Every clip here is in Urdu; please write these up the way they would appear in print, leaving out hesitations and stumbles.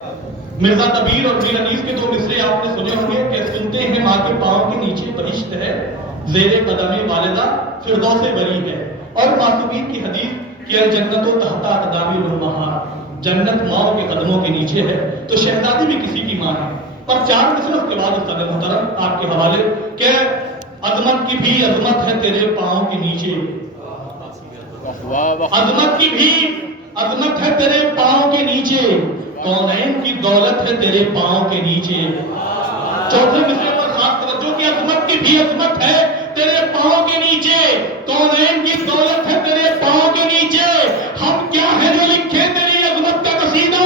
مرزا طبیل اور میر انیس کے دو مصرے آپ نے سنے ہوں گے کہ سنتے ہیں ماں کے پاؤں کے نیچے بہشت ہے، زیر قدم والدہ فردوس بری ہے، اور معصومین کی حدیث کہ الجنت و تحت اقدام الامہات، جنت ماں کے قدموں کے نیچے ہے، تو شہزادی بھی کسی کی ماں ہے۔ اور چار مصرف کے بعد استاد محترم آپ کے حوالے کہ عظمت کی بھی عظمت ہے تیرے پاؤں کے نیچے، عظمت کی بھی عظمت ہے تیرے پاؤں کے نیچے، کونین کی دولت ہے تیرے پاؤں کے نیچے۔ چوتھے مصرے پر خاص توجہ کہ عظمت کی بھی عظمت ہے تیرے پاؤں کے نیچے، کونین کی دولت ہے تیرے پاؤں کے نیچے، ہم کیا ہے جو لکھے تیری عظمت کا قصیدہ،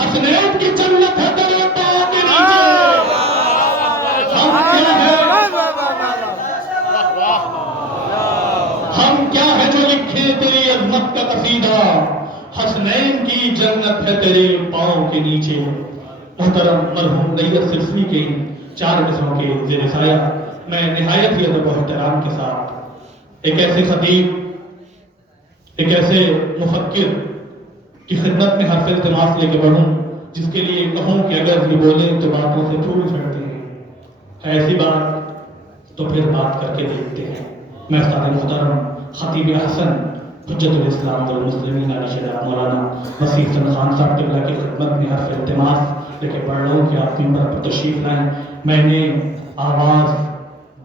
حسنین کی جنت ہے تیرے پاؤں کے نیچے، ہم کیا ہے جو لکھے تیری عظمت کا قصیدہ، حسنین کی جنت ہے تیرے پاؤں کے نیچے۔ محترم مرحوم نیت سلسلی کے چار مصروں کے زیر سایہ میں نہایت ہی ادب و احترام کے ساتھ ایک ایسے خطیب، ایک ایسے مفکر کی خدمت میں حرف التماس لے کے بڑھوں جس کے لیے کہوں کہ اگر یہ بولیں تو باتوں سے پھول جھڑتے ہیں، ایسی بات تو پھر بات کر کے دیکھتے ہیں۔ میں استاد محترم خطیب احسن حجت الاسلام والمسلمین علی جناب مولانا وسیع حسن خان صاحب قبلہ کی خدمت میں حرف التماس لے کے پڑھ رہا ہوں کہ آپ منبر پر تشریف لائیں۔ میں نے آواز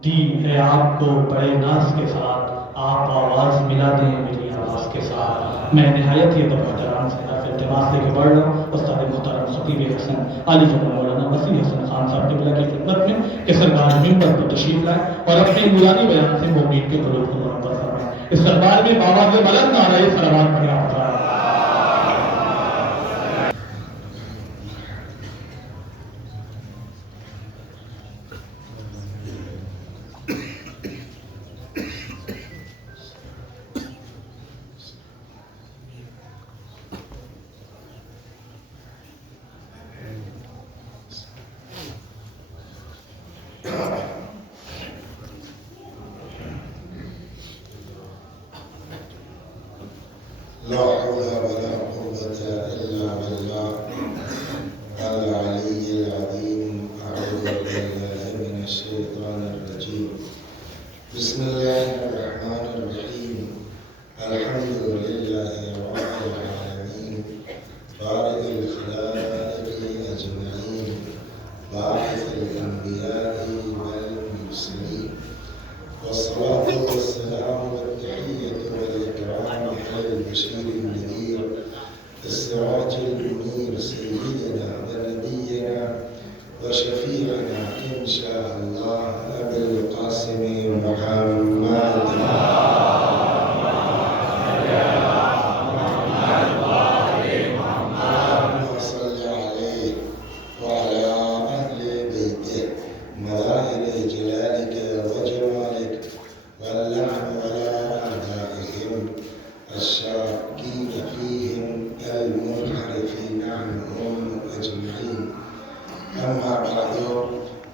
دی ہے آپ کو بڑے ناز کے ساتھ، آپ آواز ملا دیں میری آواز کے ساتھ۔ میں نہایت ہی ادب و احترام سے حرف التماس لے کے پڑھ رہا ہوں استاد محترم خطیب احسن علی جناب مولانا وسیع حسن خان صاحب قبلہ کی خدمت میں کہ سرکار منبر پر تشریف لائیں اور اپنے نورانی بیان سے مومنین کے قلوب کو منور فرمائیں۔ اس دربار میں بابا کے بلند نعرہ صلوات پڑھیں آپ کا۔ لا حول ولا قوة إلا بالله العلي العظيم. أعوذ بالله من الشيطان الرجيم. بسم الله الرحمن الرحيم. الحمد لله رب العالمين، بارئ الخلائق أجمعين، باعث الأنبياء والمرسلين، والصلاة والسلام والتحية والإكرام على البشير النذير السراج المنير سيدنا ونبينا وشفيعنا إن شاء الله أبي القاسم محمد. وصل عليه وعلى أهل بيته مظاهر جلالك وجمالك، واللعن على أعدائهم الشاكين فيهم المنحرفين عنهم أجمعين. أما بعد،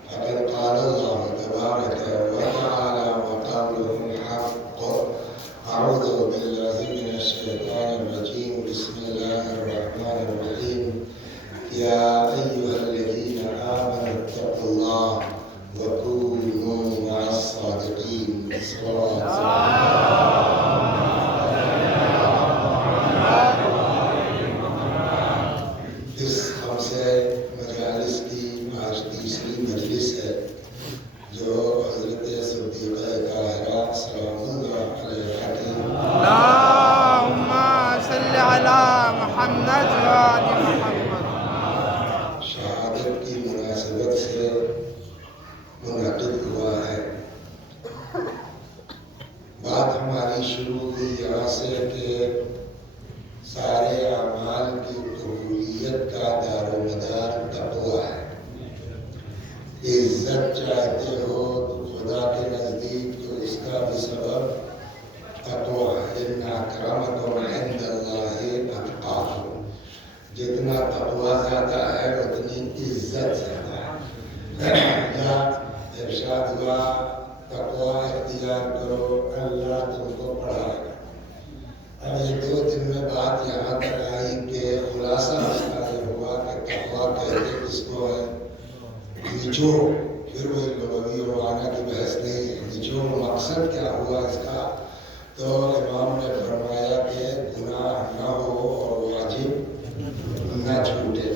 فقد قال الله تبارك وتعالى وقوله الحق. أعوذ بالله من الشيطان الرجيم. بسم الله الرحمن الرحيم. يا أيها الذين آمنوا اتقوا الله وكونوا مع الصادقين. اس خمسے مجالس کی آج تیسری مجلس ہے جو حضرت صدیقہ طاہرہ سلام اللہ علیہا کی اللهم صل على محمد وآل محمد شہادت کی مناسبت سے منعقد ہوا ہے۔ بات ہماری شروع ہوئی یہاں سے کہ سارے اعمال کی قبولیت کا دار و مدار تقویٰ ہے۔ عزت چاہتے ہو تو خدا کے نزدیک تو اس کا بھی سبب تقویٰ ہے۔ ان اکرمکم عند اللہ اتقاکم، جتنا تقویٰ زیادہ ہے اتنی عزت زیادہ ہے۔ یا ارشاد ہوا تقویٰ اختیار کرو، اللہ تم کو پڑھائے گا۔ اب یہ 2 دن میں بات یہاں تک آئی کہ خلاصہ اس کا یہ ہوا کہ تقویٰ علماء کہتے کس کو ہے نچوڑ، پھر وہ لغوی اور معنی کی بحث نہیں ہے، نچوڑ مقصد کیا ہوا اس کا؟ تو امام نے فرمایا کہ گناہ نہ ہو اور واجب نہ چھوٹے۔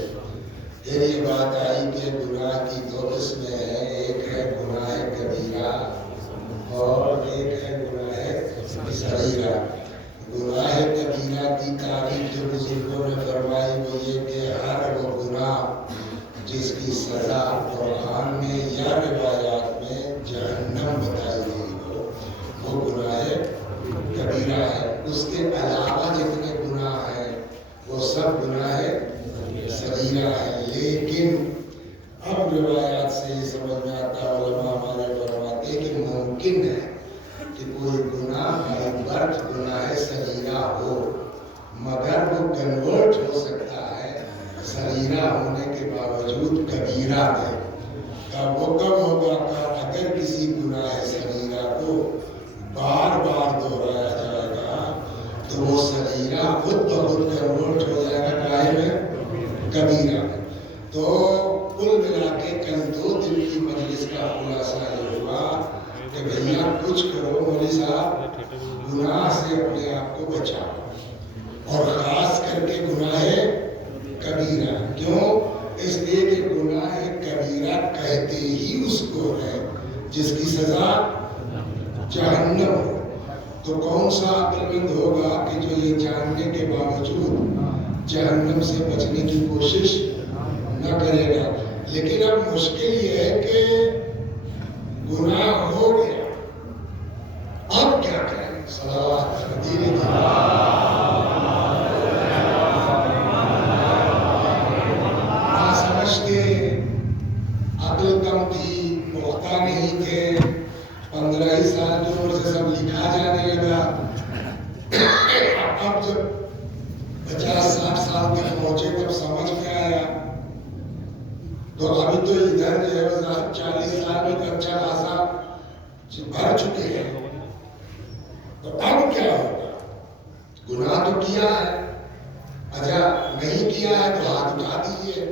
پھر یہ بات آئی کہ گناہ کی دو قسمیں ہیں، ایک ہے گناہ کبیرہ اور ایک ہے گناہ صغیرہ۔ گناہ کبیرہ کی تعریف جو بزرگوں نے فرمائی وہ یہ کہ ہر وہ گناہ جس کی سزا قرآن میں یا روایات میں جہنم بتائی گئی ہو وہ گناہ کبیرہ ہے۔ اس کے علاوہ جتنے گناہ ہیں وہ سب گناہ صغیرہ ہے۔ لیکن اب روایات سے یہ سمجھ میں آتا، علماء ہمارے فرماتے کہ ممکن ہے کہ کوئی گناہ بائی برتھ گناہ صغیرہ ہو مگر وہ کنورٹ ہو سکتا ہے صغیرہ ہونے کے باوجود کبیرہ میں۔ وہ کب ہوگا کہ اگر کسی گناہ صغیرہ کو بار بار دہرایا جائے گا تو وہ صغیرہ خود بخود کنورٹ ہو جائے گا کائے میں کبیرہ میں۔ تو کل ملا کے کل 2 دن کی مجلس کا خلاصہ یہ ہوا کہ بھیا کچھ کرو مولوی صاحب، گناہ سے اپنے آپ کو بچاؤ اور خاص کر کے گناہ کبیرہ۔ کیوں؟ اس لیے کہ گناہ کبیرہ کہتے ہی اس کو ہے جس کی سزا جہنم ہو۔ تو کون سا عقل مند ہوگا کہ جو یہ جاننے کے باوجود جہنم سے بچنے کی کوشش نہ کرے گا؟ لیکن اب مشکل یہ ہے کہ گناہ ہو گیا، اب کیا کریں؟ صلوات دھیرے سمجھتے، عقل کم تھی، پختہ نہیں تھے، 15 ہی سال کی عمر سے سب لکھا جانے لگا۔ اب جب 50-60 سال تک پہنچے تب سمجھ میں آیا۔ تو ابھی تو ادھر جو ہے 40 سال میں تو اچھا خاصا بھر چکے ہیں، تو اب کیا ہوگا؟ گناہ تو کیا ہے، اچھا نہیں کیا ہے تو ہاتھ اٹھا دیجیے۔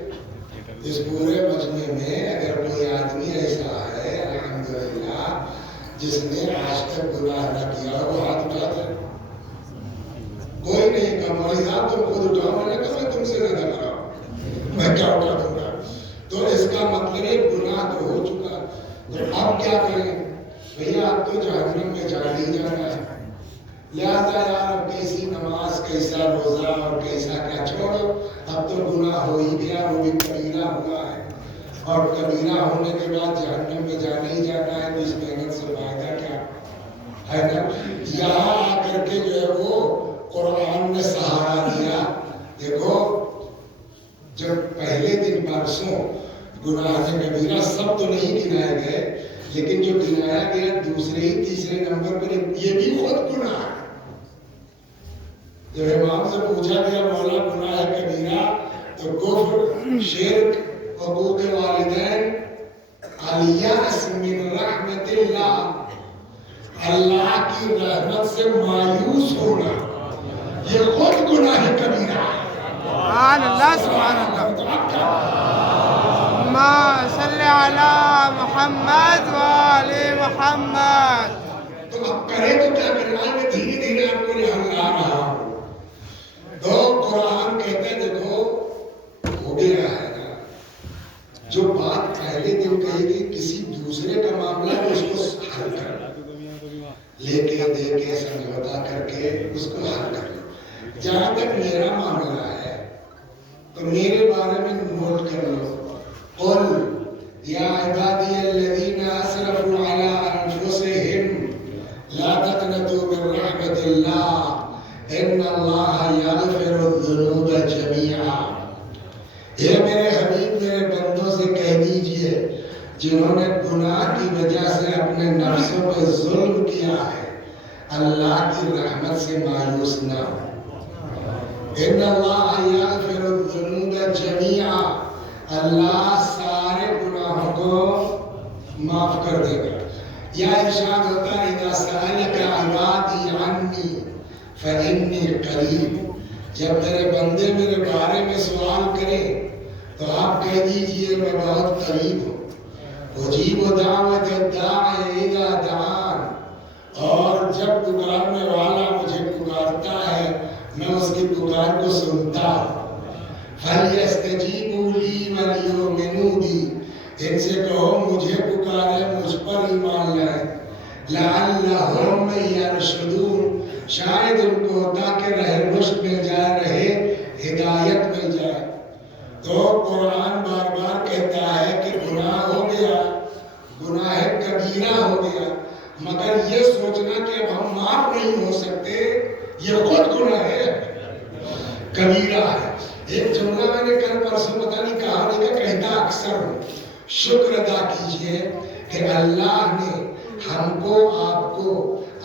اس پورے مجمع میں اگر کوئی آدمی ایسا ہے الحمدللہ جس نے آج تک گناہ نہ کیا وہ ہاتھ اٹھا دے۔ کوئی نہیں کہا مولوی صاحب تم خود اٹھاؤ، میں نے کہا میں تم سے زیادہ کراؤں، میں کیا اٹھا دوں گا؟ تو اس کا مطلب ہے گناہ تو ہو چکا، تو اب کیا کریں؟ بھیا اب تو جہنم میں جانا ہی جانا ہے، لہذا یار اب کیسی نماز کیسا روزہ اور کیسا کیا چھوڑو، اب تو گناہ ہو ہی گیا، وہ بھی کبیرہ ہوا ہے، اور کبیرہ ہونے کے بعد جہنم میں جانا ہی جانا ہے، تو اس محنت سے فائدہ کیا ہے نا؟ یہاں آ کر کے جو ہے وہ قرآن نے سہارا دیا۔ دیکھو جب پہلے دن پرسوں گناہ کبیرہ سب تو نہیں گنائے گئے، لیکن جو گنایا گیا دوسرے ہی تیسرے نمبر پر یہ بھی خود گناہ ہے۔ جب امام سے پوچھا گیا مولا گناہ کبیرہ تو کفر، شرک، حقوق والدین، الیاس من رحمت اللہ، اللہ کی رحمت سے مایوس ہونا، یہ خود گناہ کبیرہ ہے۔ سبحان اللہ سبحان اللہ۔ اللہم صلی علی محمد وآل محمد۔ تو اب کرے تو کیا کرنا ہے؟ میں دھیرے دھیرے آپ کو نہلا رہا ہوں۔ تو قرآن کہتے ہیں دیکھو ہو بھی رہا ہے نا، جو بات پہلے دن کہی گئی کسی دوسرے کا معاملہ ہے اس کو حل کر لے کے دے کے سمجھوتا کر کے اس کو حل کر لو۔ جہاں تک میرا معاملہ ہے تو میرے بارے میں نوٹ کر لو، قل یا عبادی الذین اسرفوا علی انفسہم لا تقنطوا من رحمت اللہ ان اللہ یغفر الذنوب جميعا۔ یہ میرے حبیب میرے بندوں سے کہہ دیجئے جنہوں نے گناہ کی وجہ سے اپنے نفسوں پہ ظلم کیا ہے اللہ کی رحمت سے مایوس نہ ہو۔ ان اللہ یغفر الذنوب جميعا، اللہ سارے گناہوں کو معاف کر دے گا۔ یا ارشاد ہوتا ہے اذا سألک عبادی عنی فإنی قریب، جب میرے بندے میرے بارے میں سوال کریں تو آپ کہہ دیجئے میں بہت قریب ہوں، اجیب دعوت الداعی اذا دعان، اور جب پکارنے والا مجھے پکارتا ہے میں اس کی پکار کو سنتا ہوں۔ فَلْيَسْتَجِيبُوا لِي وَلْيُؤْمِنُوا بِي، ان سے کہو مجھے پکارے، مجھ پر ایمان لائے، لَعَلَّهُمْ يَرْشُدُونَ، شاید ان کو تاکہ رہ رشد مل جائے، رہے ہدایت مل جائے۔ تو قرآن بار بار کہتا ہے کہ گناہ ہو گیا، گناہ کبیرہ ہو گیا، مگر یہ سوچنا کہ اب ہم معاف نہیں ہو سکتے، یہ خود گناہ ہے، کبیرہ ہے۔ ایک جملہ میں نے کل پرسوں پتہ نہیں کہا، لیکن کہتا اکثر ہوں، شکر ادا کیجئے کہ اللہ نے ہم کو آپ کو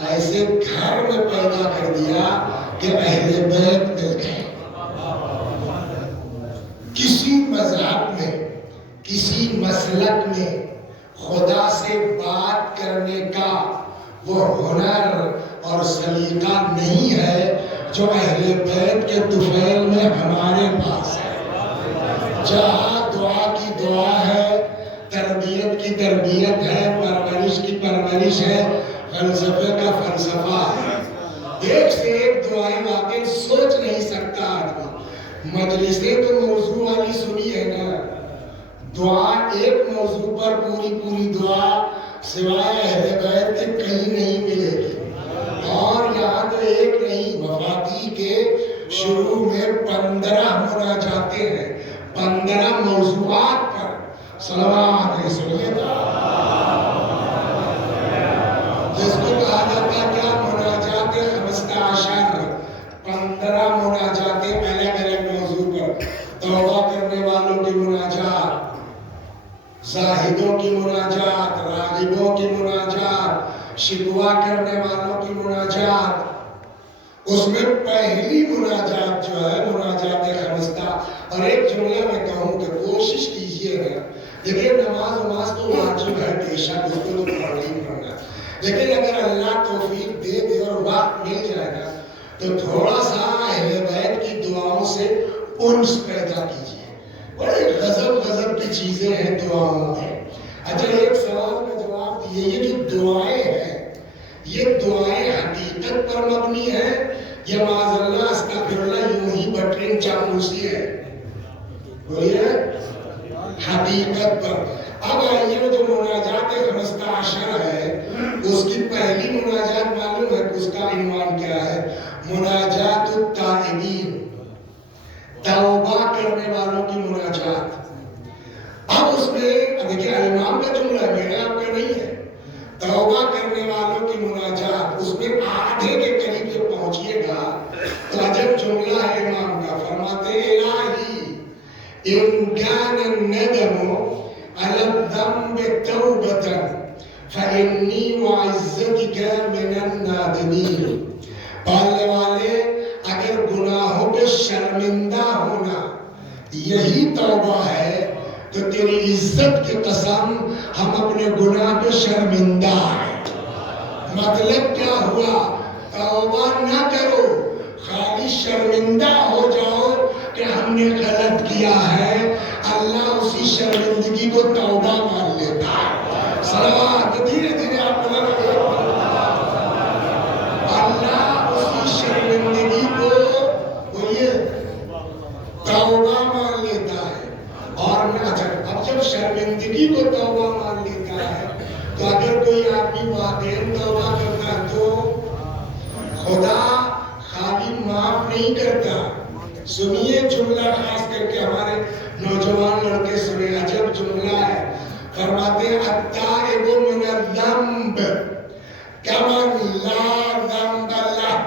ایسے گھر میں پیدا کر دیا کہ اہل بیت مل گئے۔ کسی مذہب میں، کسی مسلک میں خدا سے بات کرنے کا وہ ہنر اور سلیقہ نہیں ہے جو اہل بیت کے طفیل میں ہمارے پاس ہے۔ جہاں دعا کی دعا ہے، تربیت کی تربیت ہے، پرورش کی پرورش ہے، فلسفے کا فلسفہ ہے، ایک سے ایک دعائیں واقعی سوچ نہیں سکتا آدمی۔ مجلسیں تو موضوع والی سنی ہے نا، دعا ایک موضوع پر پوری دعا سوائے اہل بیت کے کہیں نہیں ملے گی، اور یہاں تو ایک نہیں، وفاتی کے شروع میں 15 مناجاتیں ہیں، 15 موضوعات پر صلوات علیہ سنیے تھا، جس کو کہا جاتا ہے کیا مناجات 15، 15 مناجاتیں الگ الگ موضوع پر، توبہ کرنے والوں کی مناجات، زاہدوں کی مناجات، راغبوں کی مناجات، شکوہ کرنے والوں کی مناجات۔ اس میں پہلی مناجات جو ہے مناجات 15، اور ایک جملہ میں کہوں کہ کوشش کیجئے گا، دیکھیں نماز تو واجب ہے، بے شک اس کو تو پڑھنا ہی پڑھنا، لیکن اگر اللہ توفیق دے دے اور وقت مل جائے گا تو تھوڑا سا اہل بیت کی دعاؤں سے انس پیدا کیجئے۔ بڑے غضب کی چیزیں ہیں دعاؤں میں۔ اچھا ایک سوال کا جواب دیئے، یہ جو دعائیں ہیں یہ دعائیں حقیقت پر مبنی ہیں یا معاذ اللہ استغفر اللہ یوں ہی بٹرنگ چاپلوسی ہے؟ بولیے حقیقت پر۔ اب آئیے جو مناجات 15 ہے اس کی پہلی مناجات معلوم ہے اس کا عنوان کیا ہے؟ مناجات التائبین، توبہ کرنے والوں کی مناجات۔ اب اس میں دیکھیں امام کا جملہ ہے، میرا آپ کا نہیں ہے، توبہ کرنے والوں کی مناجات، اس میں آدھے کے قریب جب پہنچیے گا تو عجب جملہ ہے امام کا، فرماتے الہی ان کان الندم علی الذنب توبۃ فانی وعزتک من النادمین۔ پالنے والے اگر گناہوں پہ شرمندہ ہونا یہی توبہ ہے تو تیری عزت کی قسم ہم اپنے گناہ پہ شرمندہ ہیں۔ مطلب کیا ہوا؟ توبہ نہ کرو، خالی شرمندہ ہو جاؤ کہ ہم نے غلط کیا ہے، اللہ اسی شرمندگی کو توبہ مان لیتا ہے۔ صلوات دھیرے دھیرے آپ بنا رہے، اللہ اسی شرمندگی کو بولیے توبہ مان لیتا ہے۔ اور اب جب شرمندگی کو توبہ مان لیتا ہے تو اگر کوئی آدمی واقعی توبہ کرتا ہے تو خدا خالی معاف نہیں کرتا۔ سنیے جملہ خاص کر کے ہمارے نوجوان لڑکے سنے، عجب جملہ ہے، فرماتے ہیں التائب من الذنب کمن لا ذنب لہ،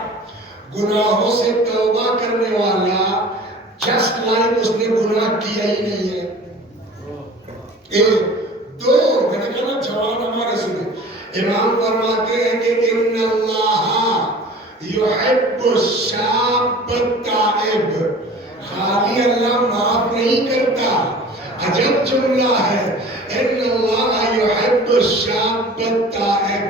گناہوں سے توبہ کرنے والا جسٹ لائک اس نے گناہ کیا ہی نہیں ہے۔ دو میں نے کہا جوان ہمارے سنے، امام فرماتے ہیں کہ ان اللہ یحب الشاب التائب، خالی اللہ معاف نہیں کرتا، عجب جملہ ہے، ان اللہ یحب الشاب التائب،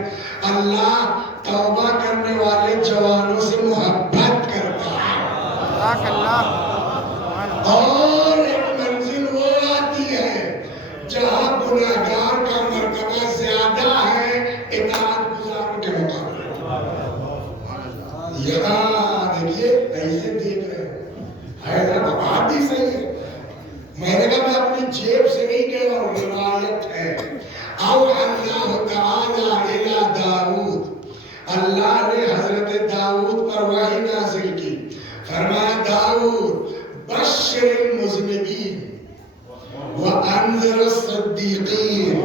اللہ توبہ کرنے والے جوانوں سے محبت کرتا ہے۔ اور ایک منزل وہ جہاں گناہگار کا مرتبہ زیادہ ہے اطاعت گزاروں کے مقابلے. یہاں دیکھیے ایسے دیکھ رہے ہیں نا بات ہی صحیح ہے. میں نے کہا میں اپنی جیب سے نہیں کہہ رہا ہوں، روایت ہے. اوحی اللہ تعالی الی داؤد، اللہ نے حضرت داؤد پر وحی نازل کی. فرمایا داؤد بشر المذنبین وانذر الصدیقین،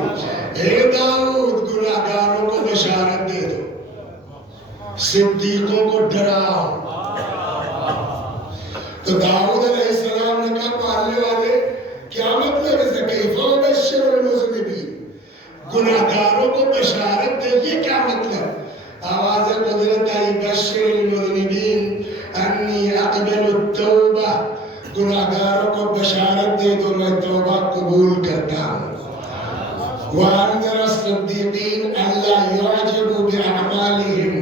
اے داؤد گناہگاروں کو بشارت دے دو، صدیقوں کو ڈراؤ. تو داؤد علیہ السلام نے کہا پالنے والے کیا مطلب ہے کیف بشر المذنبین، گناہگاروں کو بشارت دے، یہ کیا مطلب؟ آواز قدرت آئی بشر المذنبین انی اقبل التوبہ، گناہگاروں کو بشارت دے تو میں توبہ قبول کرتا ہوں. وانذر الصدیقین الا یعجبوا باعمالہم،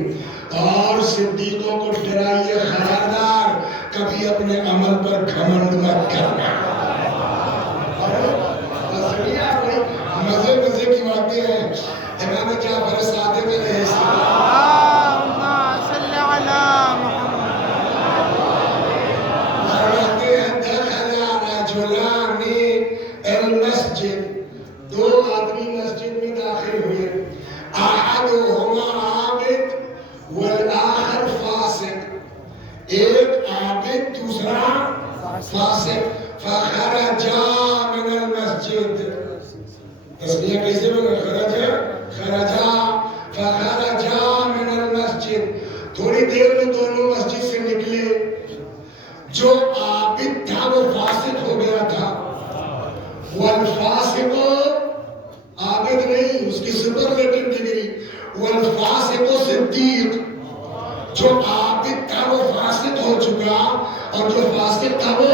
اور صدیقوں کو ڈرائیے خبردار کبھی اپنے عمل پر گھمنڈ مت کرنا. مزے مزے کی باتیں ہیں. امام جعفر صادق علیہ السلام صلی علی محمد فرماتے ہیں دخل رجلان المسجد، دو آدمی مسجد میں داخل ہوئے، احدہما عابد والآخر فاسق، ایک عابد دوسرا فاسق. فخرجا من المسجد، تسمیہ کیسے بنا؟ خرجا فخرجا من المسجد، تھوڑی دیر میں دونوں مسجد سے نکلے. جو عابد تھا وہ فاسق ہو گیا تھا، والفاسق عابد نہیں، اس کی سپرلیٹو ڈگری، والفاسق صدیق. جو عابد تھا وہ فاسق ہو چکا اور جو فاسق تھا وہ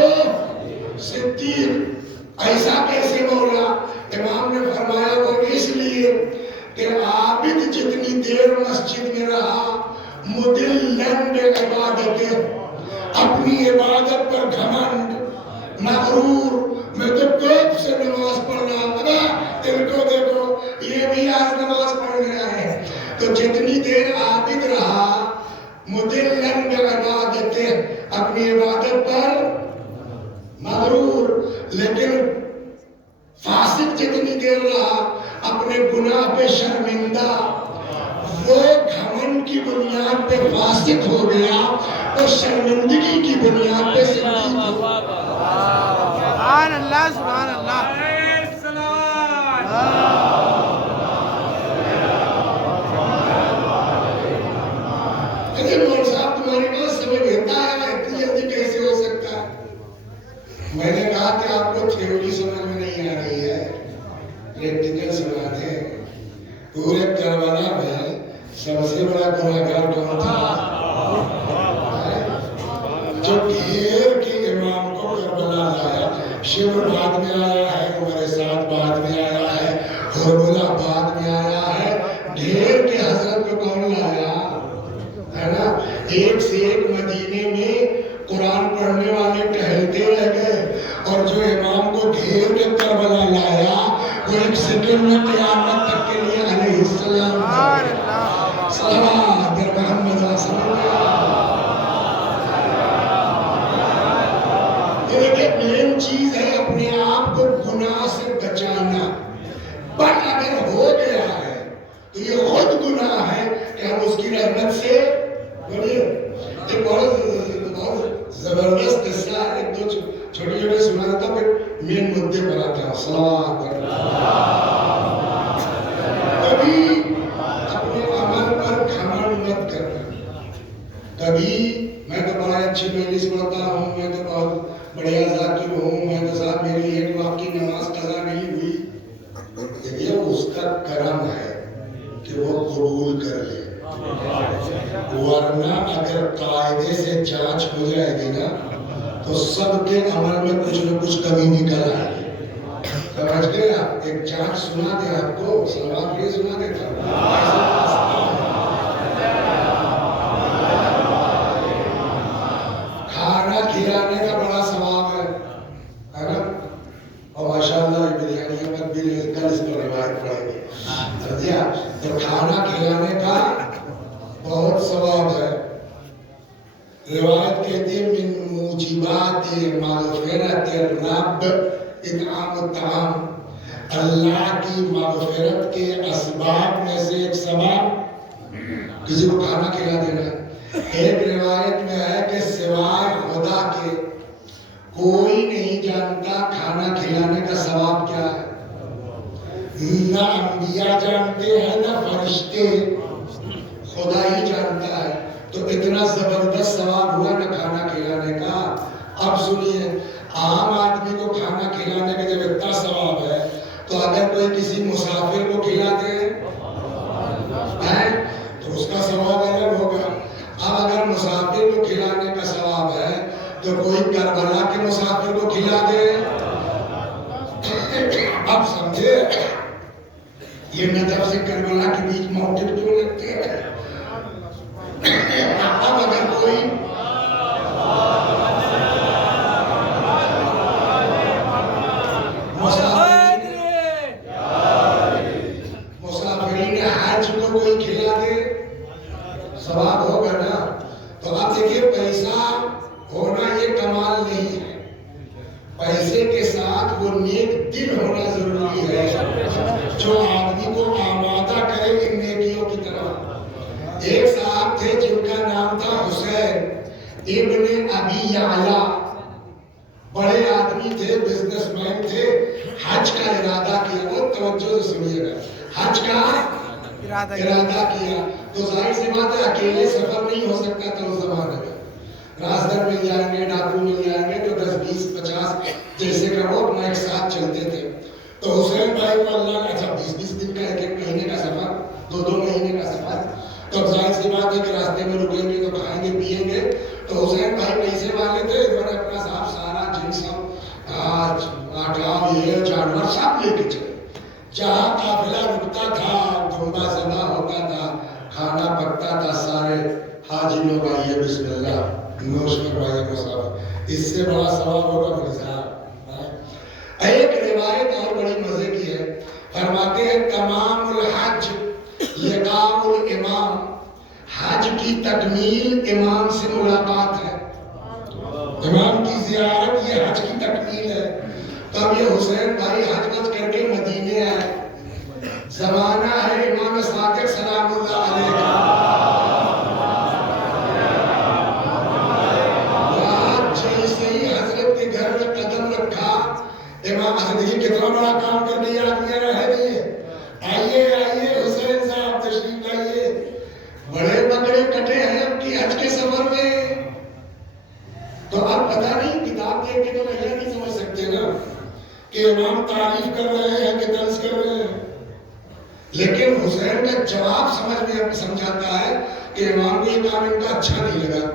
صدیق. ایسا کیسے مولا؟ امام نے فرمایا وہ اس لیے کہ عابد جتنی دیر مسجد میں رہا مدلن بعبادتہ، اپنی عبادت پر گھمنڈ، مغرور، میں تو کب سے نماز پڑھ رہا ہوں، ان کو دیکھو یہ بھی آج نماز پڑھ رہا ہے. تو جتنی دیر عابد رہا مدلن بعبادتہ، اپنی عبادت پر مغرور، لیکن فاسق جتنی دیر رہا اپنے گناہ پہ شرمندہ، وہ گھمنڈ کی بنیاد پہ فاسق ہو گیا اور شرمندگی کی بنیاد پہ صدیق ہو گیا. سبحان اللہ سبحان اللہ. لیکن مول صاحب تمہاری بات سمجھ لیتا ہے اتنی جلدی کیسے ہو سکتا ہے؟ میں نے کہا کہ آپ کو تھیوری سمجھ میں نہیں آ رہی ہے، پریکٹیکل سنا دیں. پورے کربلا میں سب سے بڑا گناہگار کون تھا؟ جو گھیر کے امام کو کربلا لایا. شیور بعد میں آیا ہے، عمر سعد بعد میں آیا ہے، حرملہ بعد میں آیا ہے. گھیر کے حضرت کو کون لایا ہے نا؟ ایک سے ایک مدینے میں قرآن پڑھنے والے ٹہلتے رہ گئے اور جو امام کو گھیر کے کربلا لایا وہ ایک سیکنڈ میں قیامت تک کے لیے علیہ السلام صلوات محمد رسول اللہ. یہ ایک مین چیز ہے اپنے آپ کو گناہ سے بچانا. بٹ اگر ہو گیا ہے تو یہ خود گناہ ہے کہ ہم اس کی رحمت سے بڑھئے. ایک بہت زبردست قصہ ایک دو چھوٹے چھوٹے سنانا تھا پھر مین مدے پر آتا. صلوات کبھی اپنے عمل پر گھمنڈ مت کرنا. کبھی میں تو بڑا اچھی مجلس پڑھتا ہوں، میں تو بہت بڑھیا ذاکر ہوں، میں تو صاحب میری ایک وقت کی نماز قضا نہیں ہوئی. یہ اس کا کرم ہے کہ وہ قبول کر لے، ورنہ اگر قاعدے سے جانچ ہو جائے گی نا تو سب کے عمل میں کچھ نہ کچھ کمی نکل آئے گی. سمجھ گئے آپ؟ ایک جانچ سنا دے آپ کو، سلوات بھی سنا دیتا ہوں. کھانا کھلانے کا بڑا ثواب ہے نا؟ اور ماشاء انشاءاللہ یہ بریانی احمد بھی کل اس پر روایت پڑھیں گے. سمجھا؟ تو کھانا کھلانے کا بہت ثواب ہے. روایت کہتی ہے من موجبات مغفرت الرب اطعام الطعام. اللہ کی مغفرت کے اسباب میں سے ایک سبب کسی کو کھانا کھلا دینا. ایک روایت میں ہے کہ سوائے خدا کے کوئی نہیں جانتا کھانا کھلانے کا ثواب کیا ہے. نہ انبیاء جانتے ہیں نہ فرشتے، خدا ہی جانتا ہے. تو اتنا زبردست ثواب ہوا نا کھانا کھلانے کا. اب سنیے، عام آدمی کو کھانا کھلانے کا جب اتنا ثواب ہے تو اگر کوئی کسی مسافر کو کھلا دے تو اس کا ثواب الگ ہوگا. اب اگر مسافر کو کھلانے کا ثواب ہے تو کوئی کربلا کے مسافر کو کھلا دے. اب سمجھے یہ نجف سے کربلا کے بیچ موقف کیوں لگتے ہیں. اب اگر کوئی مسافرین حج کو کوئی کھلا دے ثواب ہوگا نا. تو اب دیکھیے پیسہ ہونا یہ کمال نہیں ہے، پیسے کے ساتھ وہ نیک دل ہونا ضروری ہے جو آدمی کو آمادہ کرے ان نیکیوں کی طرف. ایک صاحب تھے جن کا نام تھا حسین ابن ابی یعلا، بڑے آدمی تھے، بزنس مین تھے. حج کا ارادہ کیا، وہ توجہ سے سنیے گا، حج کا ارادہ کیا تو ظاہر سی بات ہے اکیلے سفر نہیں ہو سکتا تھا اس زمانے میں. راسدر مل جائیں گے، ڈاکو مل جائیں گے، تو 10 20 50 جیسے کہ وہ اپنا ایک ساتھ چلتے تھے. تو حسین بھائی کو اللہ نے اچھا 20 دن کا، ایک مہینے کا سفر، 2 مہینے کا سفر. تو ظاہر سی بات ہے کہ راستے میں رکیں گے تو کھائیں گے پیئیں گے. تو حسین بھائی پیسے والے تھے، انہوں نے اپنا صاحب سارا جنس آٹا یہ جانور سب لے کے چلے. جہاں قافلہ رکتا تھا دھمبا زدہ ہوتا تھا، کھانا پکتا تھا، سارے حاجی لوگ آئیے بسم اللہ نوش کروائیے مسافر. اس سے بڑا ثواب ہوگا میرے صاحب. ایک روایت اور بڑی مزے کی ہے، فرماتے ہیں تمام الحج لقاء الامام، حج کی تکمیل امام سے ملاقات ہے. امام کی زیارت یہ حج کی تکمیل ہے. تب یہ حسین بھائی حج وج کر کے مدینے آئے. زمانہ ہے امام صادق سلام اللہ علیہ کا. جیسے ہی حضرت کے گھر میں قدم رکھا، امام حضرت یہ کتنا بڑا کام کر دیا آدمی رہ دیے. آئیے آئیے حسین صاحب تشریف لائیے، بڑے بکرے کٹے ہیں اب کی حج کے سفر میں. تو اب پتہ نہیں، کتاب دیکھ کے تو نہیں سمجھ سکتے نا کہ امام تعریف کر رہے ہیں کہ طنز کر رہے ہیں. لیکن حسین کا جواب سمجھ میں سمجھاتا ہے کہ امام کو یہ کام ان کا اچھا نہیں لگا.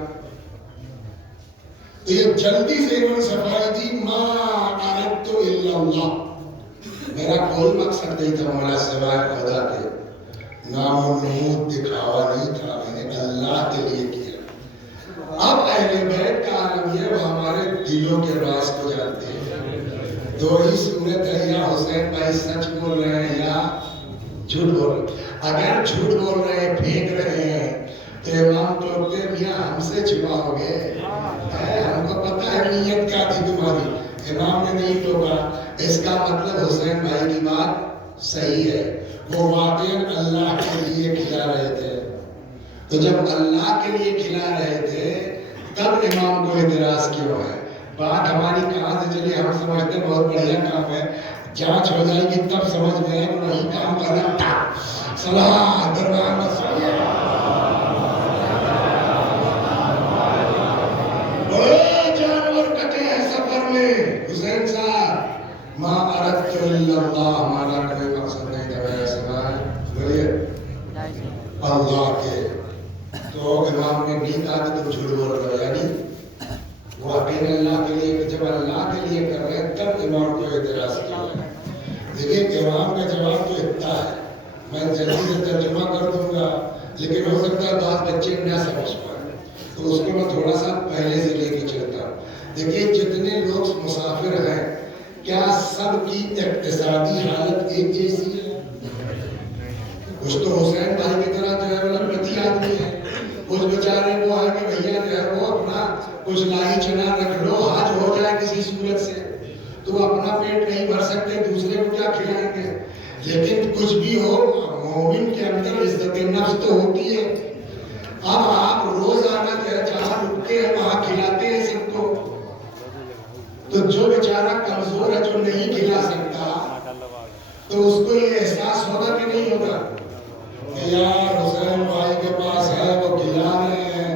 تو یہ جلدی سے انہوں نے صفائی دی، ما اردت الا اللہ، میرا کوئی مقصد نہیں تھا مولا سوائے خدا کے، نام و نمود دکھاوا نہیں تھا، میں نے اللہ کے لیے کیا. اب اہل بیت کا عالم یہ، وہ ہمارے دلوں کے راز کو جانتے ہیں. 2 ہی صورت ہے، یا حسین بھائی سچ بول رہے ہیں یا جھوٹ بول رہے ہیں. اگر جھوٹ بول رہے ہیں، پھینک رہے ہیں، تو امام ٹوکتے میاں ہم سے چھپاؤ گے، ہم کو پتہ ہے نیت کیا تھی تمہاری. امام نے نہیں ٹوکا، اس کا مطلب حسین بھائی کی بات صحیح ہے، وہ واقعی اللہ کے لیے کھلا رہے تھے. تو جب اللہ کے لیے کھلا رہے تھے تب امام کو اعتراض کیوں ہے. بات ہماری کہاں سے چلی، ہم سمجھتے بہت بڑھیا کام ہے، جانچ ہو جائے گی تب سمجھ میں آئے کہ وہی کام غلط تھا. صلاح دربار میں سنیے، بڑے جانور کٹے ہیں سفر میں. حسین صاحب ما اردت الا اللہ، ہمارا کوئی مقصد نہیں تھا میرے سوائے بولیے اللہ کے. تو امام نے نہیں کہا کہ تم جھوٹ بول رہے ہو، یعنی وہ اپنے اللہ کے لیے، جب اللہ کے لیے کر رہے ہیں تب امام کو اعتراض کیا. دیکھیں امام کا جواب تو اتنا ہے، میں جلدی سے ترجمہ کر دوں گا لیکن ہو سکتا ہے بعض بچے نہ سمجھ پائیں، تو اس کو میں تھوڑا سا پہلے سے لے کے چلتا ہوں. دیکھیے جتنے لوگ مسافر ہیں کیا سب کی اقتصادی حالت ایک جیسی ہے؟ کچھ تو حسین بھائی کی طرح جو ہے وہ لکھنتی آدمی ہے، کچھ بیچارے وہ ہے کہ بھیا جو ہے وہ اپنا کچھ لاہی چنا رکھ لو، حج ہو جائے کسی صورت سے، تو اپنا پیٹ نہیں بھر سکتے، دوسرے کو کیا کھلائیں گے؟ لیکن کچھ بھی ہو مومن کے اندر عزت نفس تو ہوتی ہے۔ اب آپ روزانہ جہاں رکتے ہیں وہاں کھلاتے ہیں سب کو، تو جو بیچارہ کمزور ہے جو نہیں کھلا سکتا تو اس کو یہ احساس ہوگا کہ نہیں ہوگا کہ یار حسین بھائی کے پاس ہے وہ کھلا رہے ہیں،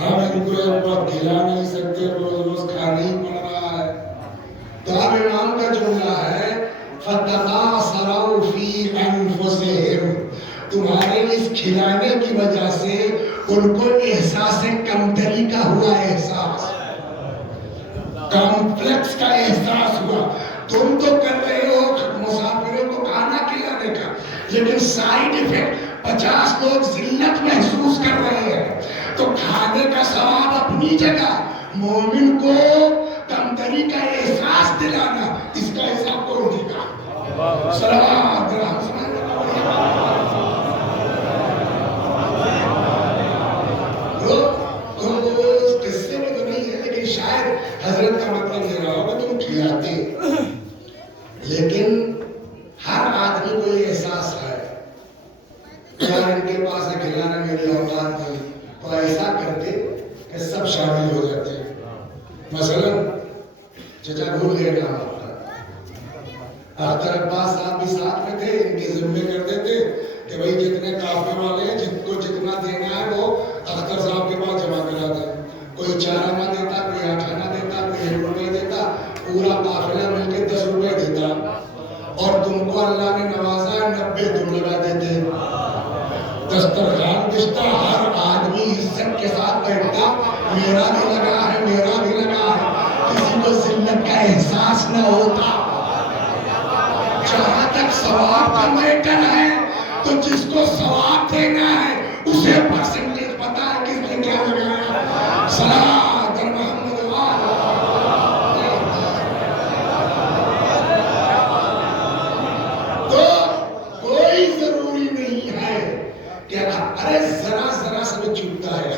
ہم ان کو ایک بار کھلا نہیں سکتے، روز روز کھانا ہی پڑ رہا ہے۔ تو اب امام کا جملہ ہے فَتَقَاصَرَوْا فِي أَنفُسِهِمْ، تمہارے اس کھلانے کی وجہ سے ان کو احساس کمتری کا ہوا، احساس کمپلیکس کا احساس ہوا۔ تم تو کر رہے ہو مسافروں کو کھانا کھلانے کا، لیکن سائیڈ ایفیکٹ 50 لوگ ذلت محسوس کر رہے ہیں۔ تو کھانے کا ثواب اپنی جگہ، مومن کو کمتری کا احساس دلانا، اس کا حساب کون دے گا؟ صلوات قصے میں تو نہیں ہے، لیکن شاید حضرت کا مطلب یہ رہا ہوگا تم کھلاتے، لیکن ہر آدمی کو یہ احساس ہے یار ان کے پاس ہے کھلانا میری اوقات نہیں، تو ایسا کرتے کہ سب شامل ہو جاتے ہیں۔ مثلا چچا بھول گئے نام آپ کا، اختر عباس صاحب بھی ساتھ میں تھے، ان کے ذمے کرتے تھے کہ بھائی جتنے کافر والے ہیں جن کو جتنا دینا ہے وہ اختر صاحب کے پاس جمع کرا دیں۔ کوئی 4 آنا دیتا، کوئی 8 آنا دیتا، کوئی 1 روپے دیتا، پورا قافلہ مل کے 10 روپے دیتا، اور تم کو اللہ نے نوازا 90 تم لگا دیتے۔ دسترخوان بچتا، ہر آدمی عزت کے ساتھ بیٹھتا، میرا بھی لگا ہے، میرا بھی لگا ہے، کسی کو ذلت کا احساس نہ ہوتا۔ جہاں تک ثواب کا میٹر ہے تو جس کو ثواب دینا ہے اسے پرسنٹیج پتا ہے کس نے کیا لگایا۔ صلاۃ محمد تو کوئی ضروری نہیں ہے کہ ارے ذرا ذرا سے بھی چوکتا ہے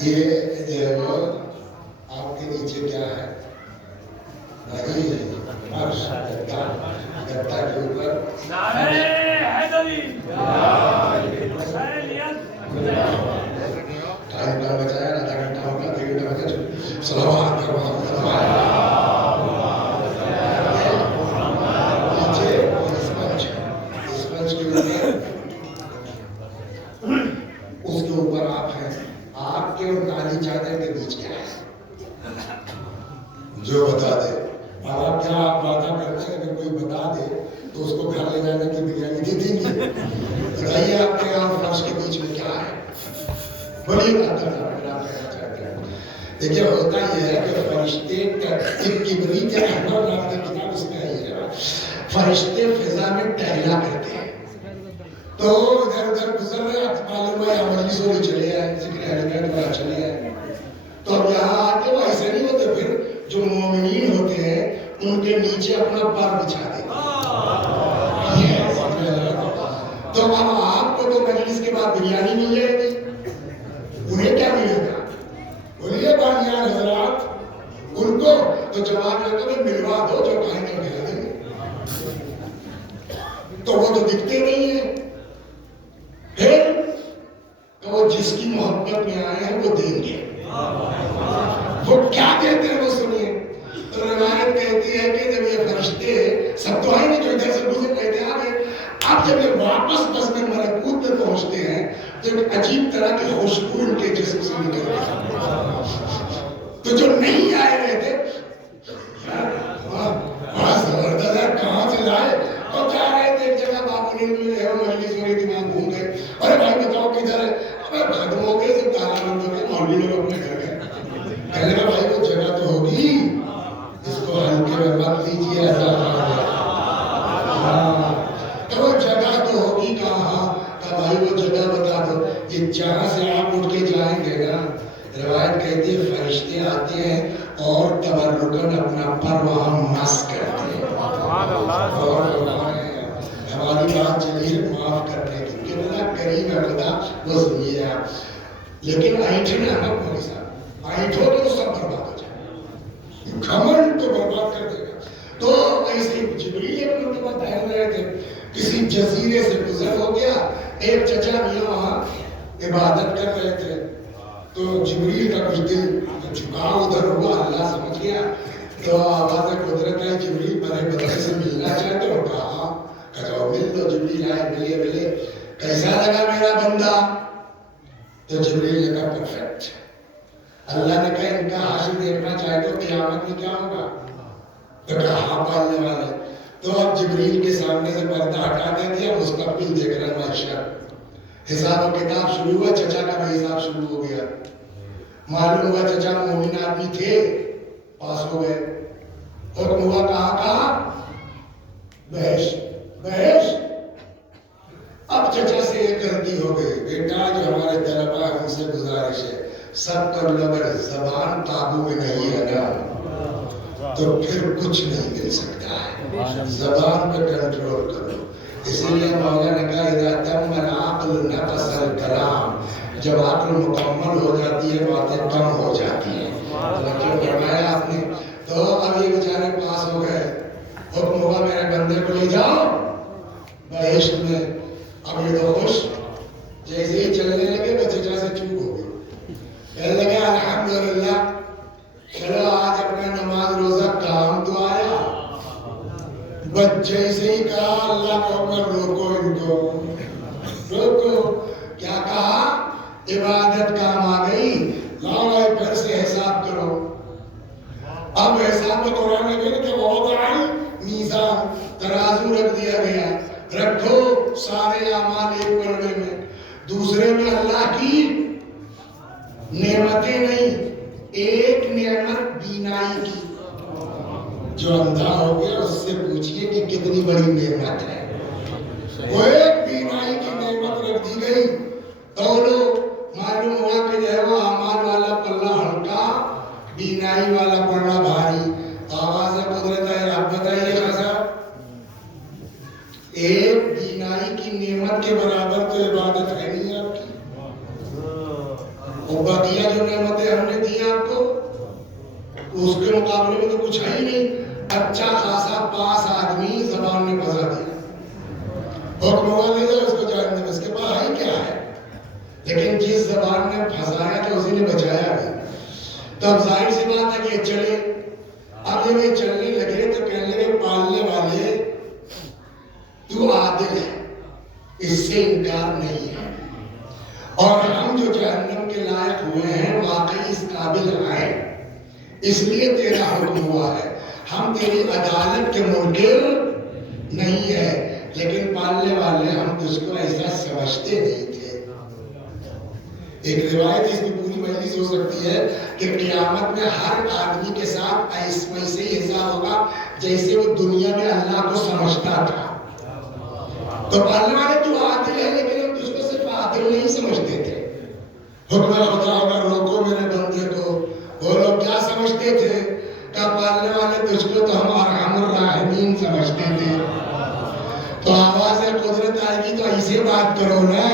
یہ آپ کے نیچے کیا ہے؟ گتا کے اوپر ٹائم کا بچایا، آدھا گھنٹہ ہوگا، 2 گھنٹہ بچا، صلوات نیچے اسپنج کے اوپر، اس کے اوپر آپ ہیں، آپ کے اور کالی چادر کے بیچ کیا ہے؟ جو بتا دے۔ اور آپ کیا آپ وعدہ کرتے ہیں اگر کوئی بتا دے تو اس کو گھر لے جانے کی بریانی دے دیں گے؟ بتائیے آپ کے یہاں فرش کے بیچ میں کیا ہے؟ بڑی بات کرنا چاہتے ہیں۔ دیکھیے ہوتا یہ ہے کہ فرشتے ایک کبریت احمر نام کی کتاب اس میں ہے، فرشتے فضا میں ٹہلا کرتے ہیں، تو ادھر ادھر گزر رہے ہیں، معلوم ہے مجلس ہو رہی چلے آئے، ذکر حلقہ دوبارہ چلے آئے، تو اب یہاں آتے وہ ایسے نہیں ہوتے، پھر جو مومنین ہوتے ہیں ان کے نیچے اپنا پار بچھا دیتے ہیں۔ تو اب آپ کو تو مجلس کے بعد بریانی مل جائے گی، انہیں کیا ملے گا؟ بولیے بانیان حضرات، ان کو تو جواب یہ کہ ملوا دو، جو کھائیں گے کھلا دیں گے، تو وہ تو دکھتے نہیں ہیں۔ پھر تو وہ جس کی محبت میں آئے ہیں وہ دیں گے، وہ کیا کہتے ہیں وہ سنیے۔ تو روایت کہتی ہے کہ جب یہ فرشتے سب تو آئے نہیں جو ادھر سے گزر رہے تھے آگے، اب جب یہ واپس بزم ملکوت میں پہنچتے ہیں تو ایک عجیب طرح کی خوشبو ان کے جسم سے نکلتی ہے، تو جو نہیں آئے رہے تھے بڑا زبردست ہے، کہاں سے لائے؟ تو جا رہے تھے ایک جگہ، بابو نے مجلس ہو رہی تھی، وہاں گھوم گئے، ارے بھائی بتاؤ کدھر ہے؟ اب ختم ہو گئے، سب تالا بند ہو گئے، مولوی لوگ اپنے گھر گئے۔ کہنے لگا بھائی وہ جگہ تو ہوگی، اس کو ہلکے میں مت لیجیے، ایسا تو وہ جگہ تو ہوگی کہاں؟ کہ بھائی وہ جگہ بتا دو، یہ جہاں سے آپ اٹھ کے جائیں گے نا، روایت کہتی ہے فرشتے آتے ہیں اور تبرکن اپنا پر وہاں مس کرتے ہیں. اور ہماری بات چلیے معاف کرنے کی، کتنا کریم ہے خدا وہ سنیے آپ. لیکن ایٹھنا نہ مولوی صاحب، ایٹھو تو سب برباد ہو جائے، گھمنڈ تو برباد کر دے گا. تو ایسے جبریل ایک مرتبہ ٹہل رہے تھے، کسی جزیرے سے گزر ہو گیا، ایک چچا میاں وہاں عبادت کر رہے تھے، تو جبریل کا کچھ دل جھکاؤ ادھر ہوا، اللہ سمجھ گیا. تو آواز قدرت ہے، جبریل بڑے بندے سے ملنا چاہتے ہو؟ کہا کہا مل لو. جبریل آئے، ملے. کیسا لگا میرا بندہ؟ تو جبریل نے کہا پرفیکٹ. اللہ نے کہا ان کا حاشر دیکھنا چاہے تو قیامت میں کیا ہوگا؟ تو کہا ہاں پالنے والے. تو اب جبریل کے سامنے سے پردہ ہٹا دے دیا، مستقبل دیکھ رہا ہے معاشرہ. حساب و کتاب شروع ہوا، چچا کا بھی حساب شروع ہو گیا. معلوم ہوا چچا مومن آدمی تھے، پاس ہو گئے. حکم ہوا کہاں بہشت. اب چچا سے ایک غلطی ہو گئی، بیٹا جو ہمارے طلبا ان سے گزارش ہے سب کر لو، اگر زبان قابو میں نہیں ہے نا تو پھر کچھ نہیں مل سکتا ہے. زبان پہ کنٹرول کرو. اسی لیے مولا نے کہا اذا تم العقل نقص الکلام، جب عقل مکمل ہو جاتی ہے باتیں کم ہو جاتی ہیں. توجہ فرمایا آپ نے. تو اب یہ بیچارے پاس ہو گئے. حکم ہوا میرے بندے کو لے جاؤ بہشت میں. اب یہ تو خوش، جیسے ہی چلنے لگے تو چچا سے چوک ہو گئی. کہنے لگے الحمدللہ، چلو آج اپنا نماز روزہ کام تو آیا. بس جیسے ہی کہا اللہ کا حکم، روکو ان کو، روکو. کیا کہا؟ عبادت کام آ گئی، لاؤ آئے پھر سے حساب کرو. اب حساب میں قرآن میں کہ وضع المیزان، ترازو رکھ دیا گیا، رکھو سارے اعمال ایک پلڑے میں. دوسرے میں اللہ کی نعمتیں نہیں، ایک نعمت بینائی کی. جو اندھا ہو گیا اس سے پوچھئے کہ کتنی بڑی نعمت ہے. وہ ایک بینائی کی نعمت رکھ دی گئی. توڑو، معلوم ہوا کہ جو ہے وہ اعمال والا پلہ ہلکا، بینائی والا پلہ بھاری. آواز قدرت ہے. آپ بتائیے کیسا؟ ایک بینائی کی نعمت کے برابر تو عبادت ہے نہیں آپ کی. اور بقیہ جو نعمتیں ہم نے دی آپ کو اس کے مقابلے میں تو کچھ ہے ہی نہیں. اچھا خاصا پاس آدمی زبان میں پھنسا دیا، حکم ہوا لے جاؤ اس کو جہنم. اس کے پاس ہے کیا ہے؟ لیکن جس زبان نے پھنسایا تو اسی نے بچایا بھی. تو اب ظاہر سی بات ہے کہ چلے. اب جب یہ چلنے لگے تو کہنے لگے پالنے والے تو عادل ہے، اس سے انکار نہیں ہے، اور ہم جو جہنم کے لائق ہوئے ہیں واقعی اس قابل ہیں، اس لیے تیرا حکم ہوا ہے. ہم تیری عدالت کے منکر نہیں ہے، لیکن پالنے والے ہم تجھ کو ایسا سمجھتے نہیں تھے. ایک روایت اس میں پوری مجلس ہو سکتی ہے کہ قیامت میں ہر آدمی کے ساتھ ایسے ہی حساب ہوگا جیسے وہ دنیا میں اللہ کو سمجھتا تھا. تو پالنے والے تو عادل ہے، لیکن ہم تجھ کو صرف عادل نہیں سمجھتے تھے. حکم خدا ہوگا روکو میرے بندے کو. وہ لوگ کیا سمجھتے تھے؟ کہ پالنے والے تجھ کو تو ہم ارحم الراحمین سمجھتے تھے. تو آواز قدرت آئے گی تو ایسے بات کرو نا،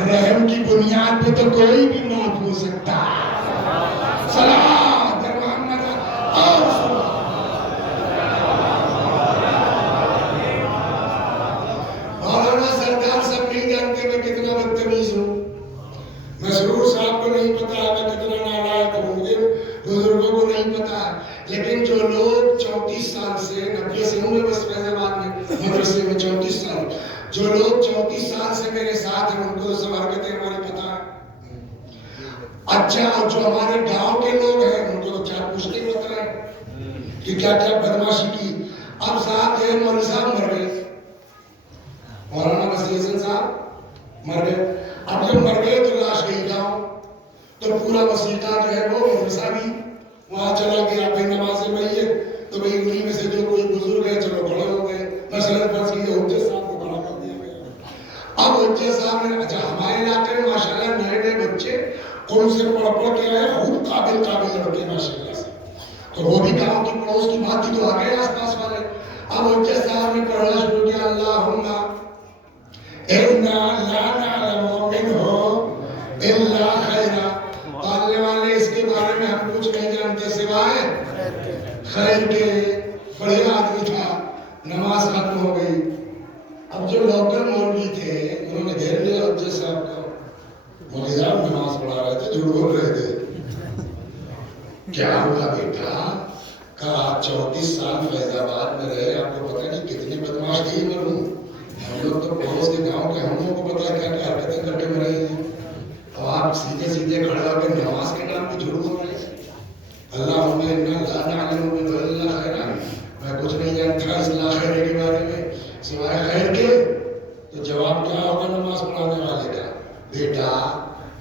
رحم کی بنیاد پہ تو کوئی بھی معاف ہو سکتا ہے. صلوات محمد اور مولانا سردار صاحب نہیں جانتے میں کتنا بدتمیز ہوں. مسرور صاحب کو نہیں پتا میں کتنا نالائق ہوں، مجھے بزرگوں کو نہیں پتا. لیکن جو لوگ 34 سال سے 90 سے ہوں، بس فیض آباد میں مدرسے میں 34 سال، جو لوگ 34 سال سے میرے ساتھ ہیں ان کو تو سب حرکتیں ہماری پتا. اچھا، اور جو ہمارے گاؤں کے لوگ ہیں ان کو تو چار پوچھتے پتا ہے کہ کیا کیا بدماشی کی. اب صاحب جو ہے مولوی صاحب مر گئے، مولانا وسیع حسن صاحب مر گئے. اب جب مر گئے تو لاش گئی گاؤں، تو پورا وسیقہ جو ہے وہ مدرسہ بھی وہاں چلا گیا. بھائی نمازیں پڑھیے تو بھائی انہی میں سے جو کوئی بزرگ ہے چلو کھڑے ہو گئے. مثلا فرض کیجیے حجت صاحب کو کھڑا کر دیا گیا. اب حجت صاحب نے اچھا ہمارے علاقے میں ماشاءاللہ نئے نئے بچے کون سے پڑھ کے آئے، خوب قابل لڑکے ماشاءاللہ سے. کیا ہوا بیٹا؟ کہا آپ 34 سال فیض آباد میں رہے، آپ کو پتہ نہیں کتنی بدماش تھی مرحوم، ہم لوگ تو پڑوس کے گاؤں کے ہم لوگوں کو پتا کیا کیا حرکتیں کر کے مرے ہیں، اور آپ سیدھے سیدھے کھڑے ہو کے نماز کے نام پہ جھوٹ بول رہے ہیں۔ اللہ میں کچھ نہیں جانتا اصلاح خیر کے بارے میں سوائے خیر کے، تو جواب کیا ہوگا نماز پڑھانے والے کا؟ بیٹا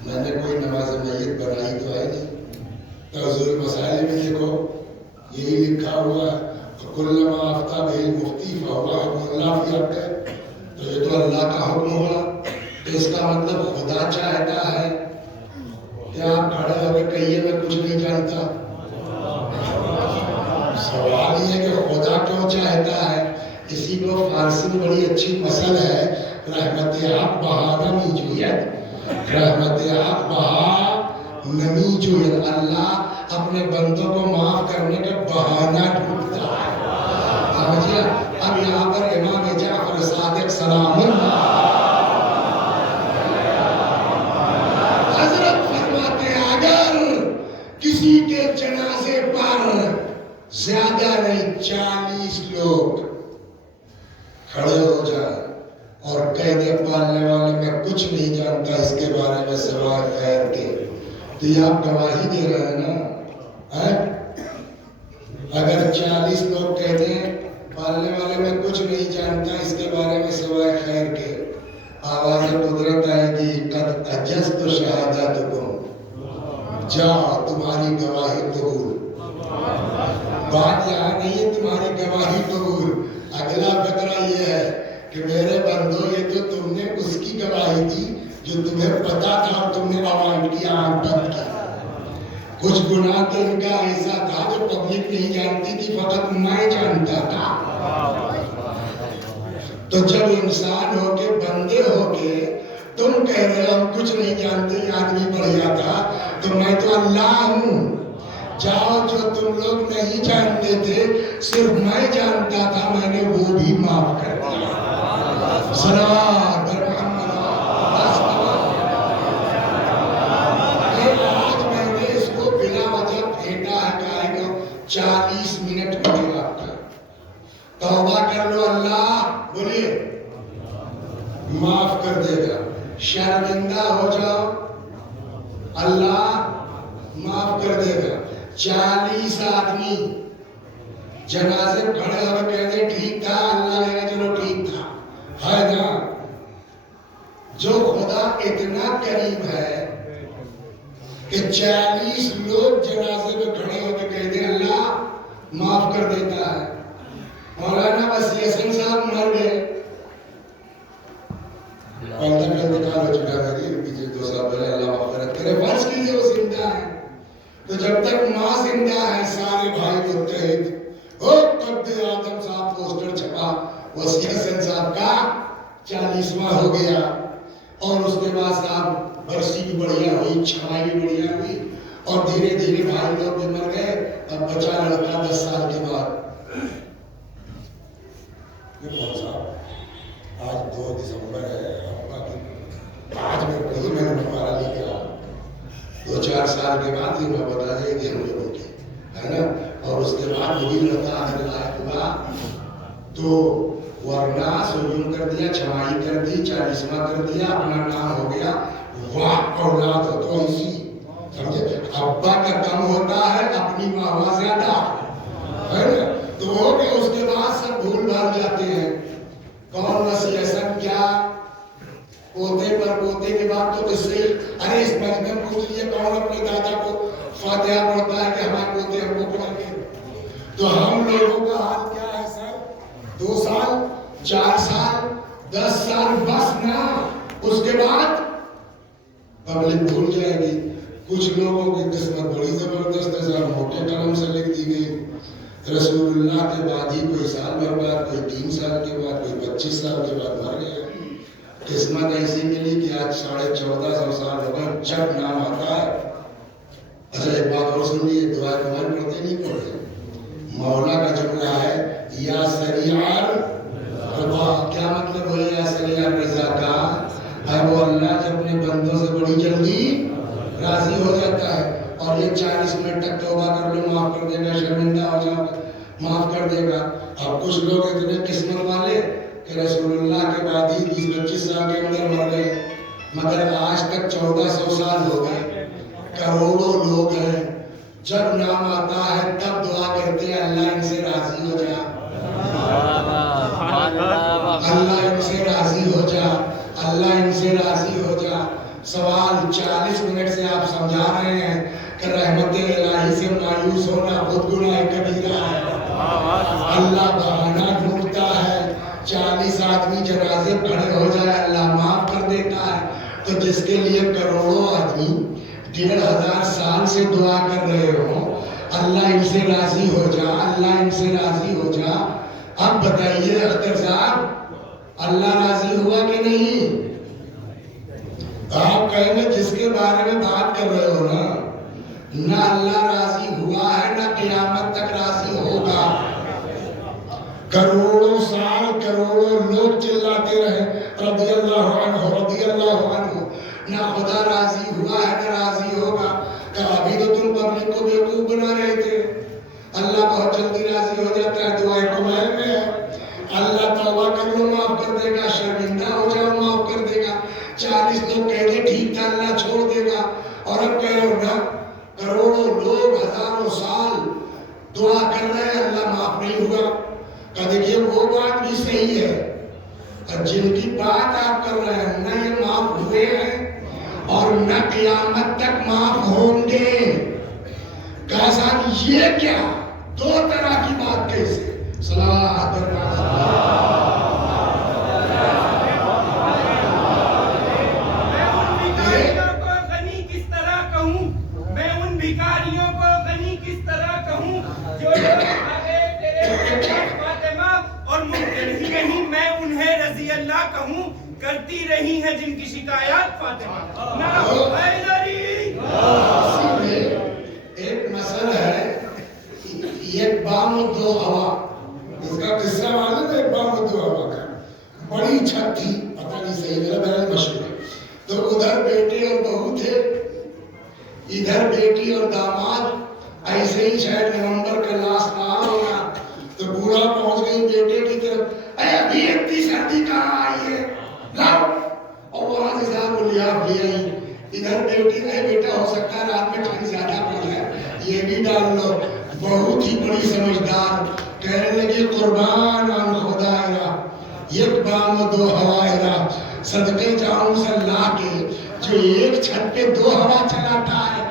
میں نے کوئی نماز میت بنائی تو ہے نہیں، توضیح مسائل میں دیکھو یہی لکھا ہوا ہے کلما افتہ بہ المفتی فہو حکم اللہ فی حقہ، تو یہ تو اللہ کا حکم ہوا، تو اس کا مطلب خدا چاہتا ہے کہ آپ کھڑے ہو کے کہیے میں کچھ نہیں جانتا۔ سوال یہ ہے کہ خدا کیوں چاہتا ہے؟ اسی کو فارسی میں بڑی اچھی مثل ہے، رحمت حق بہا نمی جوید، رحمت حق بہا نمی جوید، اللہ اپنے بندوں کو معاف کرنے کا بہانہ ڈھونڈتا ہے۔ سمجھے؟ اب یہاں پر امام جعفر صادق سلام اللہ حضرت فرماتے ہیں اگر کسی کے جنازے پر زیادہ نہیں 40 لوگ کھڑے ہو جائیں اور کہہ دے پالنے والے میں کچھ نہیں جانتا اس کے بارے میں سوائے خیر کے، تو یہ آپ گواہی دے رہے ہیں نا؟ اگر 40 لوگ کہہ دیں پالنے والے میں کچھ نہیں جانتا اس کے بارے میں سوائے خیر کے، آواز قدرت آئے گی قد اجزت شہادتکم، جاؤ تمہاری گواہی قبول۔ بات یہاں نہیں ہے تمہاری گواہی قبول، اگلا فقرہ یہ ہے کہ میرے بندو یہ تو تم نے اس کی گواہی دی جو تمہیں پتا تھا اور تم نے اوائڈ کیا، آنکھ بند کی۔ کچھ گناہ تو ان کا ایسا تھا جو پبلک نہیں جانتی تھی، فقط میں جانتا تھا۔ تو جب انسان ہو کے بندے ہو کے تم کہہ رہے ہو ہم کچھ نہیں جانتے، یہ آدمی بڑھیا تھا، تو میں تو اللہ ہوں، جاؤ جو تم لوگ نہیں جانتے تھے صرف میں جانتا تھا، میں نے وہ بھی معاف کر دیا۔ صلوات بر محمد۔ آج میں نے اس کو بلا وجہ پھینٹا ہے، کہا کہ 40 منٹ ہو گئے آپ کا، توبہ کر لو اللہ بولیے معاف کر دے گا، شرمندہ ہو جاؤ اللہ معاف کر دے گا۔ 40 آدمی جنازے کھڑے ہو کے کہتے ٹھیک تھا، اللہ کہے گا چلو ٹھیک تھا، ہے نا؟ جو خدا اتنا قریب ہے کہ 40 لوگ جنازے میں کھڑے ہو کے کہتے ہیں اللہ معاف کر دیتا ہے۔ مولانا وسیع حسن صاحب مر گئے، والدہ کا انتقال ہو چکا ہے، پیچھے 2 سال پہلے، اللہ مغفرت کرے، فرض کیجئے وہ زندہ ہے، تو جب تک ماں زندہ ہے سارے بھائی متحد، قد آدم صاحب پوسٹر چھپا وسیع حسن صاحب کا 40واں ہو گیا، اور اس کے بعد صاحب برسی بھی بڑھیا ہوئی، چھمائی بھی بڑھیا ہوئی، اور دھیرے دھیرے بھائی لوگ بھی مر گئے، اب بچا لڑکا 10 سال کے بعد۔ یہ کون صاحب آج 2 دسمبر ہے، آج میں پڑھی میں نے ہمارا لکھا 2-4 سال کے بعد یہ میں بتا دیں گے ہم لوگوں کی، ہے نا؟ اور اس کے بعد وہی لڑکا آنے لائق ہوا، تو ورنہ سوجن کر دیا، چھمائی کر دی، 40واں کر دیا، اپنا نام ہو گیا، واہ اولاد ہو تو اسی سمجھے، ابا کا کم ہوتا ہے اپنی ماں زیادہ، ہے نا؟ تو ہو گیا، اس کے بعد سب بھول بھال جاتے ہیں، کون وسیع حسن کیا، پوتے پر پوتے کے بعد تو اس سے ارے اس بچپن پوچھ لیے کون اپنے دادا کو فاتحہ پڑھتا ہے کہ ہمارے پوتے ہم کو پڑھا کے، تو ہم لوگوں کا حال کیا ہے سر؟ 2 سال 4 سال 10 سال بس نا، اس کے بعد پبلک بھول جائے گی۔ کچھ لوگوں کی قسمت بڑی زبردست ہے سر، موٹے قلم سے لکھ دی گئی، رسول اللہ کے بعد ہی کوئی سال بھر بعد، کوئی 3 سال کے بعد، کوئی 25 سال کے بعد مر گیا۔ قسمت ایسی ملی کہ آج 1450 سال ہو گئے، جب نام آتا ہے۔ اچھا ایک بات اور سن لیے، دعا کمال پڑھتے نہیں پڑھتے؟ مولا کا جملہ ہے یا سریع الرضا، کیا مطلب ہے یا سریع الرضا کا؟ ہے وہ اللہ جب اپنے بندوں سے بڑی جلدی راضی ہو جاتا ہے، اور یہ 40 منٹ تک توبہ کر کر دے گا. اب کچھ لوگ اتنے قسمت والے کہ رسول اللہ کے بعد ہی 20-25 سال کے اندر مر گئے، مگر آج تک 1400 سال ہو گئے، کروڑوں لوگ ہیں. جب نام آتا ہے تب دعا کرتے ہیں اللہ ان سے راضی ہو جا، اللہ ان سے راضی ہو جا، اللہ ان سے راضی ہو جا. سوال 40 منٹ سے آپ سمجھا رہے ہیں کہ رحمت الہی سے مایوس ہونا خود گناہ کبیرہ ہے. اللہ بہانہ ڈھونڈتا ہے. 40 آدمی جنازے کھڑے ہو جائے اللہ معاف کر دیتا ہے. تو جس کے لیے کروڑوں آدمی 1500 سال سے دعا کر رہے ہو اللہ ان سے راضی ہو جا، اللہ ان سے راضی ہو جا. اب بتائیے اختر صاحب اللہ راضی ہوا کہ نہیں؟ آپ کہیں گے جس کے بارے میں بات کر رہے ہو نا، نہ اللہ راضی ہوا ہے نہ قیامت تک راضی ہوگا. کروڑوں سال کروڑوں لوگ چلاتے رہے رضی اللہ عنہ رضی اللہ عنہ، نہ خدا راضی ہوا ہے نہ راضی ہوگا. کہ ابھی تو تم پبلک کو بیوقوف بنا رہے تھے. اللہ بہت جلدی راضی ہو جاتا ہے، دعائے قبول میں ہے. اللہ توبہ کر لو معاف کر دے گا، شرمندہ ہو جاؤ معاف کر دے گا. 40 لوگ کہہ دے ٹھیک تھا اللہ چھوڑ دے گا. اور اب کہہ رہے ہو نا کروڑوں لوگ ہزاروں سال دعا کر رہے ہیں اللہ معاف نہیں ہوا. کہ دیکھیے وہ بات بھی صحیح ہے، جن کی بات آپ کر رہے ہیں نہ یہ معاف ہوئے ہیں اور نہ قیامت تک معاف ہوں گے. کہا صاحب یہ کیا دو طرح کی بات کیسے؟ صلوات بھکاریوں کو غنی کس طرح کہوں، جو لوگ آگے تیرے فاطمہ اور ممکن ہی نہیں میں انہیں رضی اللہ کہوں، کرتی رہی ہے جن کی شکایات فاطمہ نہ حیدری. ایک مسئلہ ہے ایک بام و دو ہوا. اس کا قصہ معلوم ہے؟ ایک بام و دو ہوا کا بڑی چھت تھی، پتہ نہیں صحیح میرا بہن مشہور ہے. تو ادھر بیٹے اور بہو تھے، ادھر بیٹی اور داماد. ایسے ہی شاید نومبر کا لاسٹ نہ ہوگا تو بوڑھا پہنچ گئی بیٹے کی طرف، اے ابھی اتنی سردی کہاں آئی ہے لاؤ. اور وہاں سے صاحب وہ لیاف لے آئی. ادھر بیٹی اے بیٹا ہو سکتا ہے رات میں ٹھنڈ زیادہ پڑ جائے یہ بھی ڈال لو. بہت ہی بڑی سمجھدار کہنے لگی قربان عن خدائرا یک بام و دو ہوائرا، صدقے جاؤں سے اللہ کے جو ایک چھت پہ دو ہوا چلاتا ہے.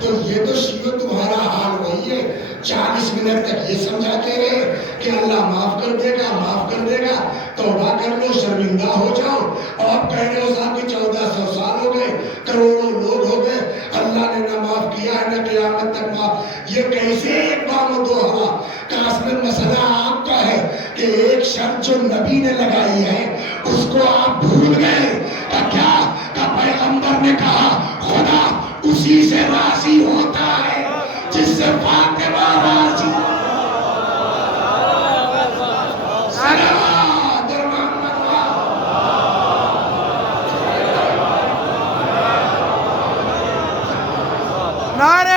تو یہ تو شیو تمہارا حال وہی ہے. 40 منٹ تک یہ سمجھاتے رہے کہ اللہ معاف کر دے گا معاف کر دے گا، توبہ کر لو شرمندہ ہو جاؤ. اور کہہ رہے ہو صاحب کہ 1400 سال ہو گئے، کروڑوں لوگ ہو گئے، اللہ نے نہ معاف کیا ہے نہ قیامت تک معاف. یہ کیسے ایک بام و دو ہوا؟ کہ اصل مسئلہ آپ کا ہے کہ ایک شرط جو نبی نے لگائی ہے اس کو آپ بھول گئے. کیا کہ پیغمبر نے کہا خدا اسی سے راضی ہوتا ہے جس سے فاطمہ راضی. نعرہ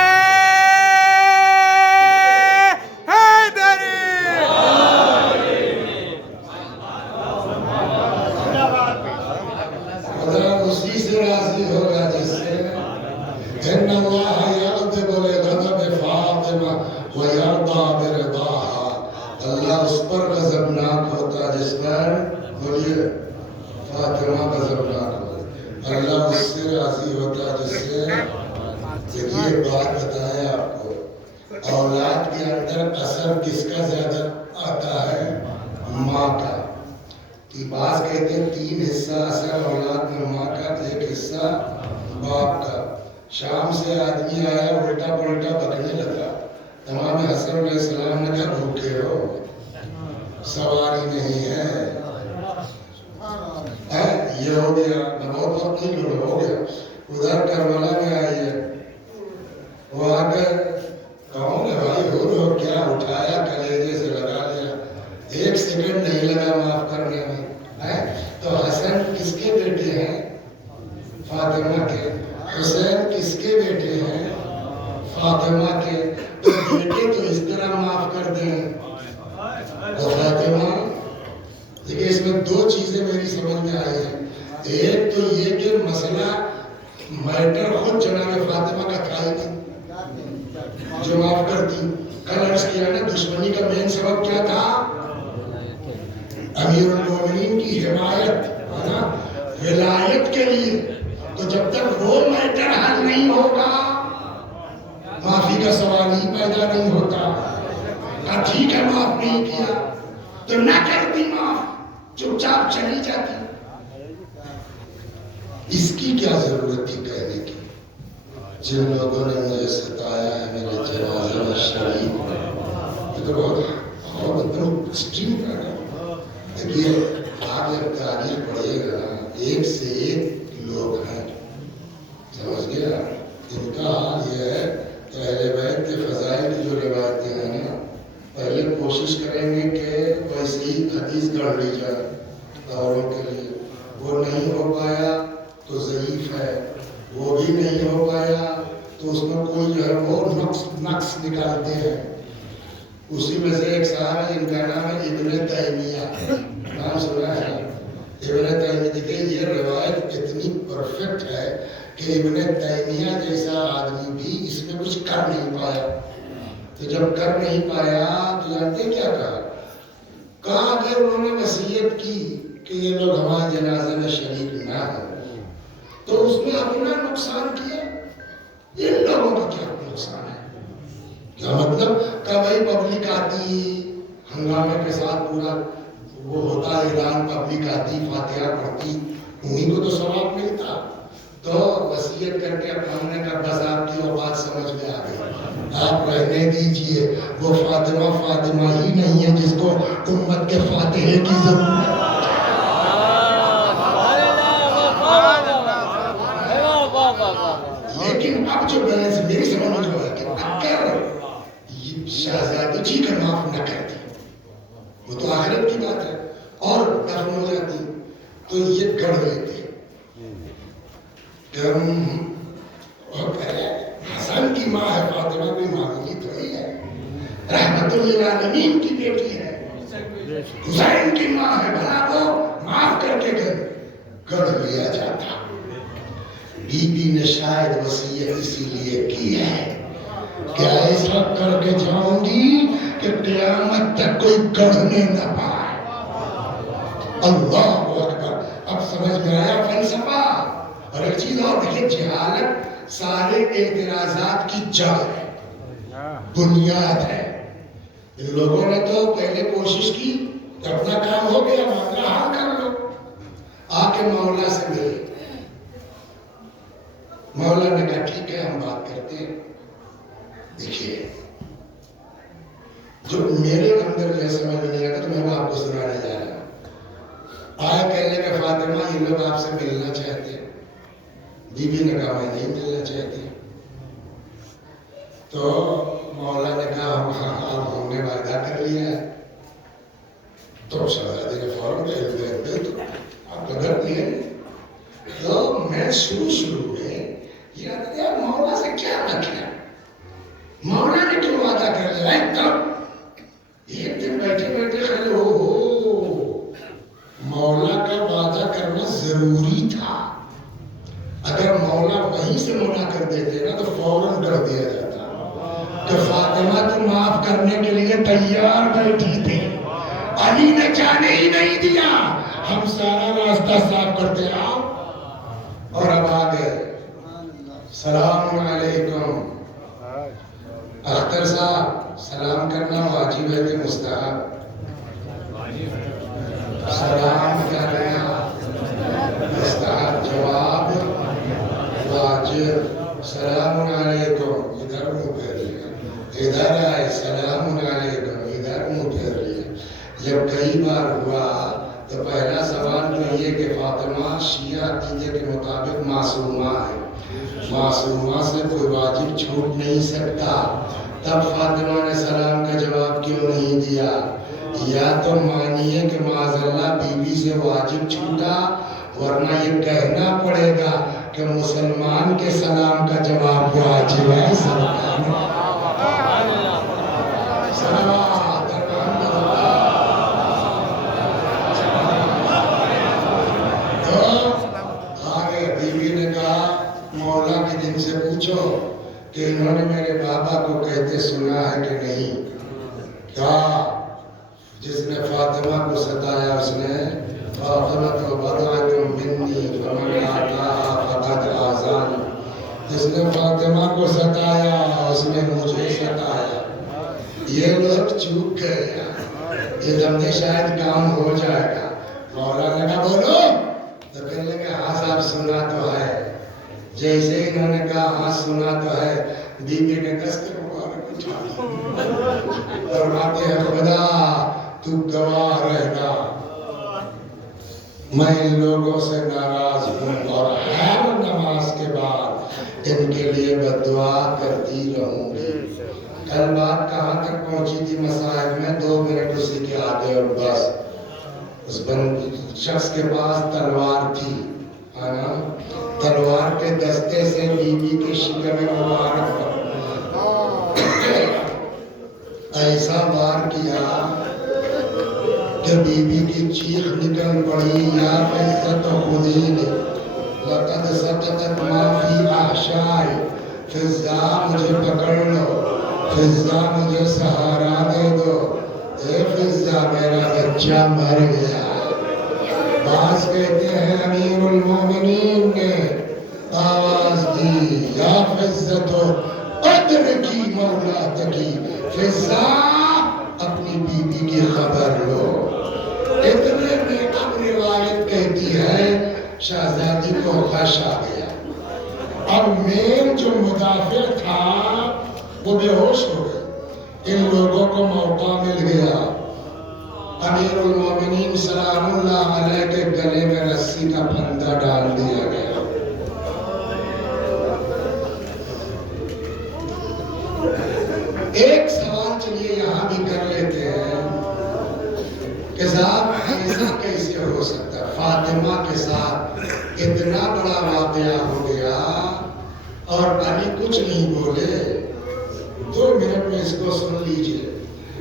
حیدری. خدا اسی سے راضی ہوگا جس سے ان اللہ یغضب لغضب فاطمہ ویرضی برضاها. اللہ اس پر غضبناک ہوتا جس پر بولیے فاطمہ غضبناک ہو. اللہ اس سے راضی ہوتا جس سے. یہ بات بتائیں آپ کو اولاد کے اندر اثر کس کا زیادہ آتا ہے؟ ماں کا. بعض کہتے ہیں 3 حصہ اثر اولاد میں ماں کا، 1 حصہ باپ کا. شام سے آدمی آیا الٹا پلٹا بکنے لگا. امام حسن علیہ السلام نے کہا بھوکے ہو، سواری نہیں ہے. یہ ہو گیا، بہت وقت نہیں ہو گیا. ادھر کربلا میں آئیے، وہ آ کر کون ہے بھائی ہو کیا اٹھایا کلیجے سے لگا لیا. 1 سیکنڈ نہیں لگا معاف کرنے میں. تو حسن کس کے بیٹے ہیں؟ فاطمہ کے. حسین کس کے بیٹے ہیں؟ فاطمہ کے. تو بیٹے تو اس طرح معاف کر دیں میں دو چیزیں میری سمجھ میں آئی ہیں. ایک تو یہ کہ مسئلہ میٹر خود جناب فاطمہ کا تھا ہی نہیں جو معاف کرتی. کل عرض کیا نا دشمنی کا مین سبب کیا تھا؟ امیر المومنین کی حمایت ہے نا ولایت کے لیے. تو جب تک وہ میٹر حل نہیں ہوگا معافی کا سوال ہی پیدا نہیں ہوتا. ٹھیک ہے معاف نہیں کیا تو نہ کرتی معاف, چپ چاپ چلی جاتی. اس کی کیا ضرورت تھی کہنے کی؟ جن لوگوں نے مجھے ستایا ہے میرے جنازے میں شریک بہت اسٹریم کر رہا. دیکھیے آپ جب تاریخ پڑھیے گا نا ایک سے ایک لوگ ہیں, سمجھ گیا. ان کا حال یہ ہے اہل بیت کے فضائل کی جو روایتیں ہیں نا پہلے کوشش کریں گے کہ ویسی حدیث گڑھ لی جائے اوروں کے لیے. وہ نہیں ہو پایا تو ضعیف ہے, وہ بھی نہیں ہو پایا تو اس میں کوئی جو ہے وہ نقص نکالتے ہیں. اسی میں سے ایک صاحب ہے جن کا نام ہے ابن تیمیہ, نام سنا ہے ابن تیمیہ. دیکھیں یہ روایت اتنی پرفیکٹ ہے کہ ابن تیمیہ جیسا آدمی بھی اس میں کچھ کر نہیں پایا. تو جب کر نہیں پایا تو جانتے کیا کہا کہ انہوں نے وصیت کی کہ یہ لوگ ہمارے جنازے میں شریک نہ ہوں. تو اس میں اپنا نقصان کیا, ان لوگوں کا کیا نقصان ہے؟ کیا مطلب کہ بھائی پبلک آتی ہنگامے کے ساتھ پورا وہ ہوتا اعلان, پبلک آتی فاتحہ پڑھتی, انہیں کو تو ثواب ملتا. تو وصیت کر کے ہم نے کہا بس آپ کی وہ بات سمجھ میں آ گئی, آپ رہنے دیجئے. وہ فاطمہ ہی نہیں ہے جس کو امت کے فاتحے کی ضرورت ہے. لیکن اب جو بحث میری سمجھ میں ہے کہ اگر شہزادی جی کا معاف نہ کرتی, وہ تو آخرت کی بات ہے, اور دفن ہو جاتی تو یہ گڑھ لیتے کہ حسن کی ماں ہے فاطمہ, کوئی معمولی تھوڑی ہے, رحمت للعالمین کی بیٹی ہے. حسین کی ماں ہے, بھلا وہ معاف کر کے گڑھ لیا جاتا. بی بی نے شاید وصیت اسی لیے کی ہے کہ ایسا کر کے جاؤں گی کہ قیامت تک کوئی گڑھنے نہ پائے. اللہ اکبر. اب سمجھ میں آیا فلسفہ. اور ایک چیز اور دیکھیں, جہالت سارے اعتراضات کی جڑ ہے, بنیاد ہے. ان لوگوں نے تو پہلے کوشش کی کہ اپنا کام ہو گیا, معاملہ حل کر لو, آ کے مولا سے ملے. مولا نے کہا ٹھیک ہے ہم بات کرتے ہیں. دیکھیے جو میرے اندر جو سمجھ میں نہیں آتا تو میں آپ کو سنانے جا رہا ہوں. آیا کہنے کہ فاطمہ یہ لوگ آپ سے ملنا چاہتے ہیں. بی بی نے کہا میں نہیں ملنا چاہتی. تو مولا نے کہا ہم نے وعدہ کر لیا ہے. تو شہزادے نے فوراً کہا آپ تو گھر نہیں ہے. تو میں شروع میں یار مولا سے کیا رکھنا, مولا نے کیوں وعدہ کر لیا. ایک دن بیٹھے خیال ہو مولا کا وعدہ کرنا ضروری تھا. اگر مولا وہیں سے منع کر دیتے نا تو فوراً کر دیا جاتا کہ فاطمہ تو معاف کرنے کے لیے تیار بیٹھی تھی, علی نے جانے ہی نہیں دیا, ہم سارا راستہ صاف کرتے آؤ. اور اب آگے سلام علیکم. اختر صاحب سلام کرنا واجب ہے کہ مستحب؟ سلام کرنا مستحب, جواب واجب. سلام علیکم, ادھر منہ پھیر لیا, ادھر آئے سلام علیکم, ادھر منہ پھیر لیا. جب کئی بار ہوا تو پہلا سوال تو یہ کہ فاطمہ شیعہ عقیدے کے مطابق معصومہ ہے, معصومہ سے کوئی واجب چھوٹ نہیں سکتا. تب فاطمہ نے سلام کا جواب کیوں نہیں دیا؟ یا تو مانیے کہ معاذ اللہ بی بی سے واجب چھوٹا, ورنہ یہ کہنا پڑے گا کہ مسلمان کے سلام کا جواب واجب ہے. کہ انہوں نے میرے بابا کو کہتے سنا ہے کہ نہیں؟ کیا جس نے فاطمہ کو ستایا اس نے فاطمہ تو بضعۃ منی فمن آتاها فقد آذانی، جس نے فاطمہ کو ستایا اس نے مجھے ستایا۔ یہ لوگ چوک گئے، یہ جب شاید کام ہو جائے گا۔ مولا نے کہا بولو، تو کہنے لگے ہاں صاحب سنا تو ہے۔ جیسے انہوں نے کہا ہاں سنا تو ہے، بی بی نے دست مبارک اٹھا لی، فرماتے ہیں خدا تو گواہ رہنا، میں ان لوگوں سے ناراض ہوں اور ہر نماز کے بعد ان کے لیے بددعا کرتی رہوں گی۔ کل بات کہاں تک پہنچی تھی مصائب میں؟ 2 منٹ اسی کے آگے اور بس۔ اس شخص کے پاس تلوار تھی، تلوار کے دستے سے بی بی کی شکم مبارک پر ایسا وار کیا کہ بی بی کی چیخ نکل پڑی، یا عزت خودی نے لقد سقطت ما فی احشائی، فضا مجھے پکڑ لو، فضا مجھے سہارا دے دو، اے فضا میرا بچہ مر گیا۔ بعض کہتے ہیں امیر المومنین نے آواز دی، یا فضتو ادرکی مولا تکی، فضا اپنی بی بی کی خبر لو۔ اتنے میں اب روایت کہتی ہے شہزادی کو غش آ گیا، اب مین جو مدافع تھا وہ بے ہوش ہو گئے، ان لوگوں کو موقع مل گیا۔ امیر المومنین سلام اللہ علیہ کے گلے میں رسی کا پھندا ڈال دیا گیا۔ ایک سوال چلیے یہاں بھی کر لیتے ہیں کہ صاحب ایسا کیسے ہو سکتا ہے؟ فاطمہ کے ساتھ اتنا بڑا واقعہ ہو گیا اور علی کچھ نہیں بولے۔ 2 منٹ میں اس کو سن لیجئے،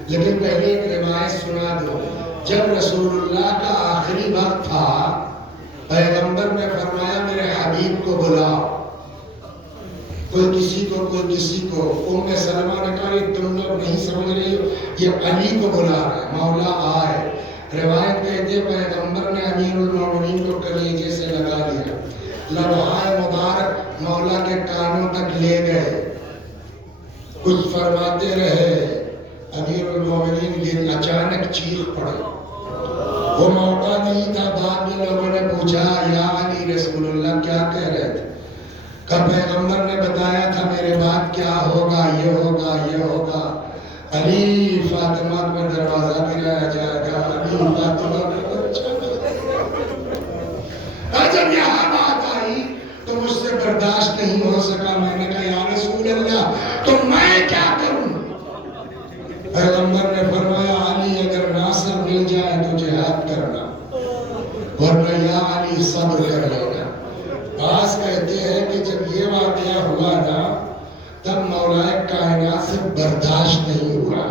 لیکن پہلے ایک روایت سنا دو۔ جب رسول اللہ کا آخری وقت تھا، پیغمبر نے فرمایا میرے حبیب کو بلاؤ، کوئی کسی کو کوئی کسی کو۔ ام سلمہ نے کہا یہ تم لوگ نہیں سمجھ رہی ہو، یہ علی کو بلا رہے، مولا آئے۔ روایت کہتے پیغمبر نے امیر المومنین کو کلیجے سے لگا دیا، لمحہ مبارک مولا کے کانوں تک لے گئے، کچھ فرماتے رہے۔ امیر المومنین یہ اچانک چیخ پڑے، وہ موقع نہیں تھا۔ بعد میں لوگوں نے پوچھا یا علی رسول اللہ کیا کہہ رہے تھے؟ کہ پیغمبر نے بتایا تھا میرے بعد کیا ہوگا، یہ ہوگا یہ ہوگا۔ علی فاطمہ کو دروازہ گرایا جائے گا، علی فاطمہ کو بچہ۔ جب یہاں بات آئی تو مجھ سے برداشت نہیں ہو سکا، میں نے کہا یا رسول اللہ تو میں کیا کروں؟ پیغمبر نے فرمایا علی اگر ناصر مل جائے تو جہاد کرنا، ورنہ یا علی صبر کر لینا۔ بعض کہتے ہیں کہ جب یہ واقعہ ہوا نا تب مولا کائنات سے برداشت نہیں ہوا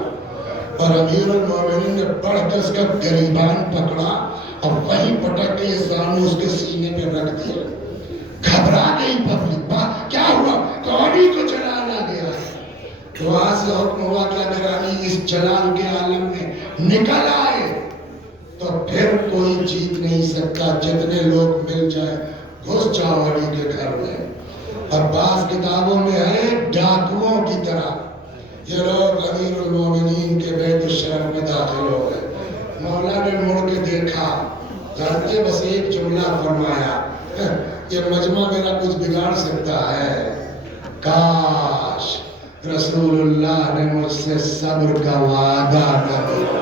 اور امیر المومنین نے بڑھ کر کا گریبان پکڑا اور وہی پٹک کے زانو اس کے سینے پہ رکھ دیا۔ گھبرا گئی پبلک، کیا ہوا؟ کونی کو جلانا گیا ہے۔ تو وہاں سے حکم ہوا کہ اگر علی اس جلال کے عالم میں نکل آئے تو پھر کوئی جیت نہیں سکتا، جتنے لوگ مل جائے گھس جاؤ علی کے گھر میں۔ اور بعض کتابوں میں ہے ڈاکوؤں کی طرح یہ لوگ امیر المومنین کے بیت الشرف میں داخل ہو گئے۔ مولا نے مڑ کے دیکھا، جانتے بس ایک جملہ فرمایا، یہ مجمع میرا کچھ بگاڑ سکتا ہے، کاش رسول اللہ نے مجھ سے صبر کا وعدہ نہ دیا۔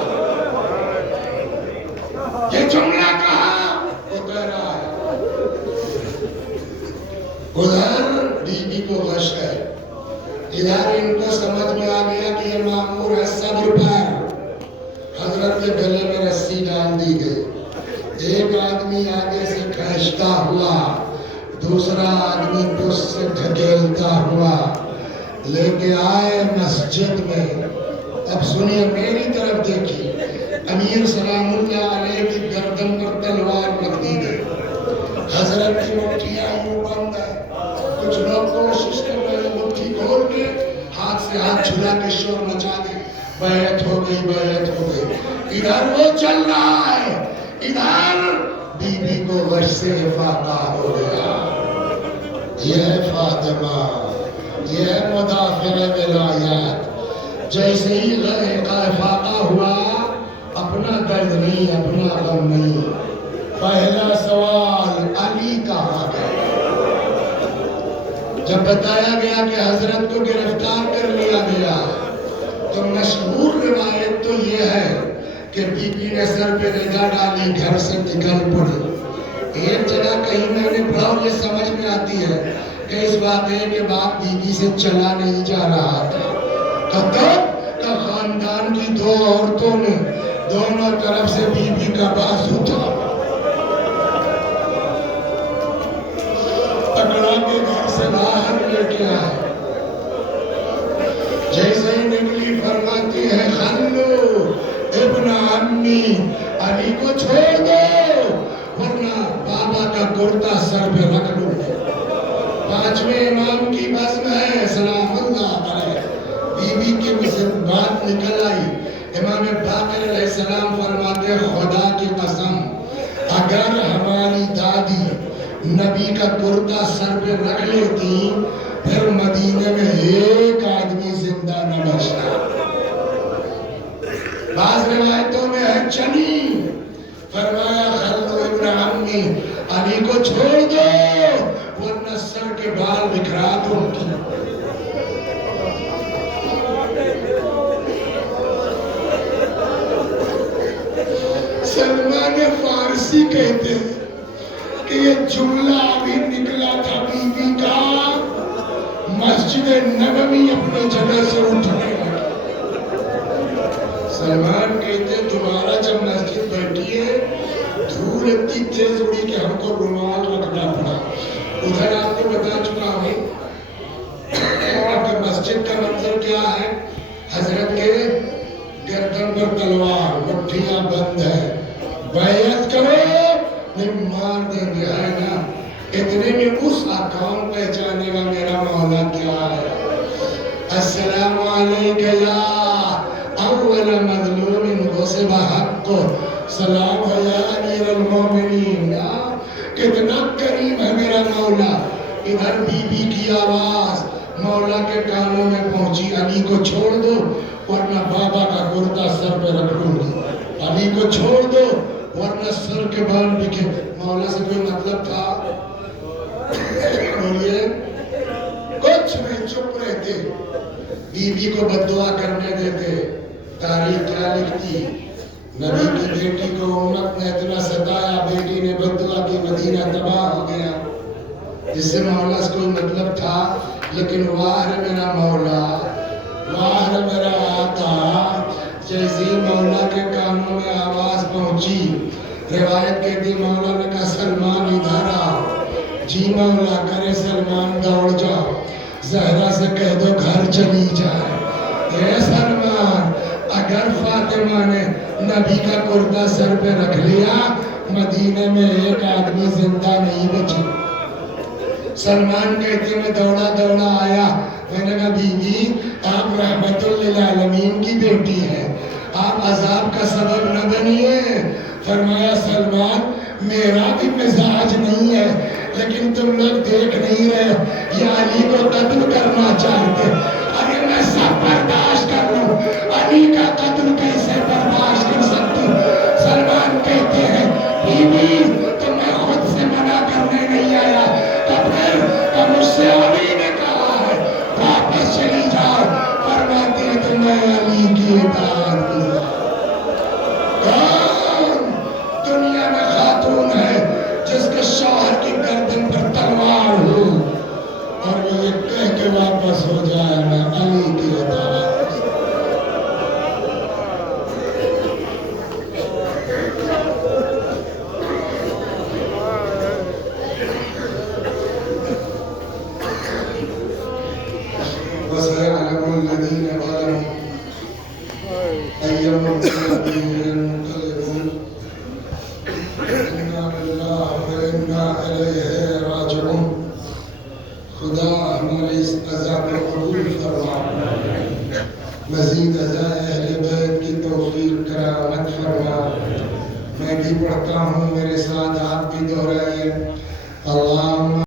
یہ جملہ کہا وہ کہہ رہا ہے۔ ادھر بی بی کو غش ہے، ادھر ان کو سمجھ میں آ گیا کہ یہ مامور ہے صبر پر۔ حضرت کے گلے میں رسی ڈال دی گئی، ایک آدمی آگے سے کھینچتا ہوا، دوسرا آدمی پس سے دھکیلتا ہوا لے کے آئے مسجد میں۔ اب سنیے میری طرف دیکھیے، امیر سلام اللہ علیہ کی گردن پر تلوار رکھ دی گئی، حضرت کی مٹھیاں یوں بند ہے، کچھ لوگ کوشش کر رہے ہیں مٹھی کھول کے کے شور مچا دے، بیعت ہو گئی، بیعت ہو گئی. ادھر وہ چل رہا ہے، ادھر بی بی کو غش سے افاقہ ہو گیا. یہ ہے فاطمہ، یہ ہے مدافع ولایات. جیسے ہی افاقہ ہوا، اپنا درد نہیں، اپنا غم نہیں. پہلا سوال علی کہاں گئے؟ جب بتایا گیا کہ حضرت کو گرفتار کر لیا گیا تو مشہور روایت تو یہ ہے کہ بی بی نے سر پہ نگاہ ڈالی، گھر سے نکل پڑی. ایک جگہ کہیں میں نے پڑھا اور یہ سمجھ میں آتی ہے کہ اس واقعے کے بعد بی بی سے چلا نہیں جا رہا تھا. تب خاندان کی دو عورتوں نے دونوں طرف سے بی بی کا بازو تھا پکڑا کے گھر سے باہر لے کے آئے. جیسے ہی نکلی فرماتی ہے خلو ابن عمی، علی کو چھوڑ دو ورنہ بابا کا کرتا سر پہ رکھ لوں گے. پانچویں امام کی بزم ہے سلام اللہ علیہ. بی بی کی بات نکل آئی. امام باقر علیہ السلام فرماتے خدا کی قسم اگر ہماری دادی نبی کا کرتا سر پہ رکھ لیتی پھر مدینے میں ایک آدمی زندہ نہ بچتا. بعض روایتوں میں ہے چلی. فرمایا خلو ابن عمی، علی کو چھوڑ دو ورنہ سر کے بال بکھرا دوں گی. سلمان فارسی کہتے ہیں کہ یہ جملہ ابھی نکلا تھا بی بی کا، مسجد نبوی اپنی جگہ سے اٹھنے لگا. سلمان کہتے ہیں دوبارہ جب مسجد بیٹھی ہے دھول اتنی تیز اڑی کہ ہم کو رومال رکھنا پڑا. ادھر آپ کو بتا چکا ہوں کہ مسجد کا منظر کیا ہے. حضرت کے گردن پر تلوار، مٹھیاں بند ہے. بیعت کرو نہیں مار دیں گے، ہے نا. اتنے میں اس کون پہچانے گا میرا مولا کیا ہے. السلام علیکہ یا اول مظلوم غصب حق، سلام ہے یا امیر المومنین. کتنا کریم ہے میرا مولا. ادھر بی بی کی آواز مولا کے کانوں میں پہنچی، علی کو چھوڑ دو ورنہ بابا کا کرتا سر پہ رکھ لوں گی. علی کو چھوڑ دو ورنہ سر کے بال بکھے. مولا سے کوئی مطلب تھا؟ اور یہ کچھ نہیں، چپ رہتے. بی بی کو بددعا کرنے دیتے. تاریخ کیا لکھتی؟ نبی کی بیٹی کو امت نے اتنا ستایا، بیٹی نے بددعا کی، مدینہ تباہ ہو گیا. جس سے مولا سے کوئی مطلب تھا. لیکن واہ ہے میرا مولا، واہ ہے میرا آقا. جیسے مولا کے کانوں میں آواز پہنچی، روایت کہتی مولا نے کہا سلمان ادھر آؤ. جی مولا. کرے سلمان دوڑ جاؤ، زہرا سے کہہ دو گھر چلی جائے. اے سلمان اگر فاطمہ نے نبی کا کرتا سر پہ رکھ لیا مدینے میں ایک آدمی زندہ نہیں بچے. سلمان کہتے میں دوڑا دوڑا آیا. میں نے کہا بی بی آپ رحمت للعالمین کی بیٹی ہے، آپ عذاب کا سبب نہ بنیے. فرمایا سلمان میرا بھی مزاج نہیں ہے لیکن تم لوگ دیکھ نہیں رہے، یہ علی کو قتل کرنا چاہتے. ارے میں سب برداشت کر لوں، علی کا قتل کیسے برداشت کر سکتی. سلمان کہتے ہیں بی بی تو میں خود سے منع کرنے نہیں آیا، تب پھر مجھ سے علی نے کہا ہے واپس چلی جاؤ. فرماتی ہے تو میں علی کی اطاعت کروں. کون دنیا میں خاتون ہے جس کے شوہر کی گردن پر تلوار ہو اور وہ یہ کہہ کے واپس ہو جائے میں علی کی اطاعت. وسيعلم الذين ظلموا أي منقلب ينقلبون. إنا لله وإنا إليه راجعون. خدا ہمارے اس عذاب کو قبول فرما. مزید ازائے اہل بیت کی توفیق کرامت فرما. میں بھی پڑھتا ہوں، میرے ساتھ آپ بھی دہرائیے. اللہم